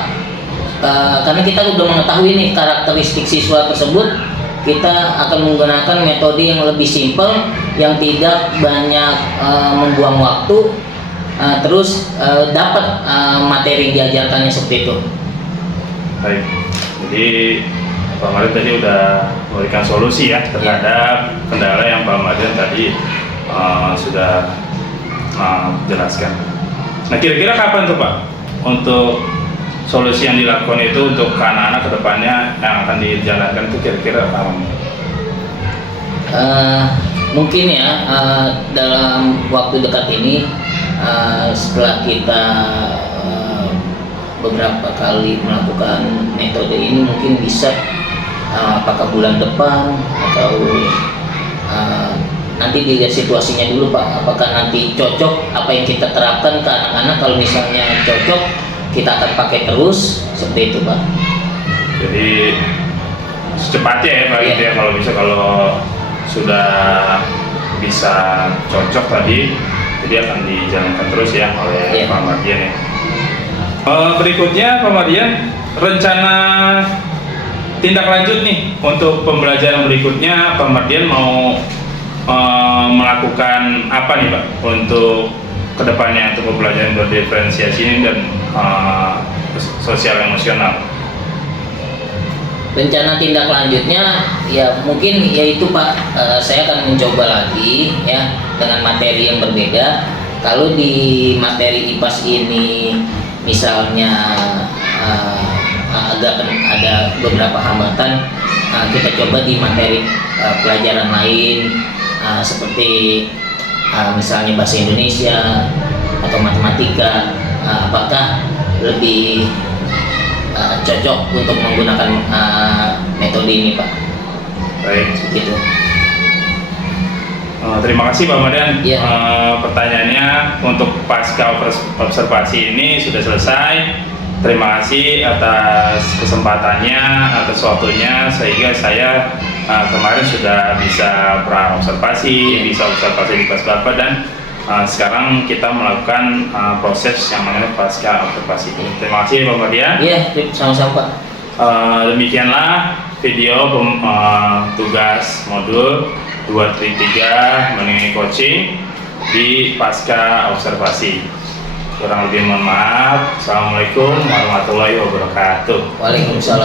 karena kita udah mengetahui nih karakteristik siswa tersebut, kita akan menggunakan metode yang lebih simpel, yang tidak banyak membuang waktu, terus dapat materi yang diajarkannya seperti itu. Baik, jadi Pak Marian tadi udah memberikan solusi ya terhadap kendala yang Pak Marian tadi sudah jelaskan. Nah, kira-kira kapan tuh Pak untuk solusi yang dilakukan itu untuk anak-anak kedepannya yang akan dijalankan itu kira-kira kapan? Mungkin ya dalam waktu dekat ini, setelah kita beberapa kali melakukan metode ini, mungkin bisa apakah bulan depan atau nanti dilihat situasinya dulu Pak, apakah nanti cocok apa yang kita terapkan ke anak-anak. Kalau misalnya cocok, kita akan pakai terus seperti itu Pak. Jadi secepatnya ya Pak, gitu ya, kalau bisa, kalau sudah bisa cocok tadi, jadi akan dijalankan terus ya oleh Pak Mardian ya. Berikutnya Pak Mardian, rencana tindak lanjut nih untuk pembelajaran berikutnya, Pak Mardian mau melakukan apa nih Pak untuk kedepannya untuk pembelajaran berdiferensiasi ini dan sosial emosional? Rencana tindak lanjutnya ya mungkin yaitu Pak, saya akan mencoba lagi ya dengan materi yang berbeda. Kalau di materi IPAS ini misalnya agak ada beberapa hambatan, kita coba di materi pelajaran lain, seperti misalnya bahasa Indonesia atau matematika, apakah lebih cocok untuk menggunakan metode ini Pak. Baik, Gitu. terima kasih Pak Mardian. Iya. Pertanyaannya untuk pasca observasi ini sudah selesai. Terima kasih atas kesempatannya, atas waktunya, sehingga saya kemarin sudah bisa praobservasi, bisa observasi di kelas Bapak, dan sekarang kita melakukan proses yang namanya pasca observasi. Terima kasih Pak Mardian. Iya, sama-sama Pak. Demikianlah video tugas modul 2-3 mengenai coaching di pasca observasi. Kurang lebih mohon maaf. Assalamualaikum warahmatullahi wabarakatuh. Waalaikumsalam.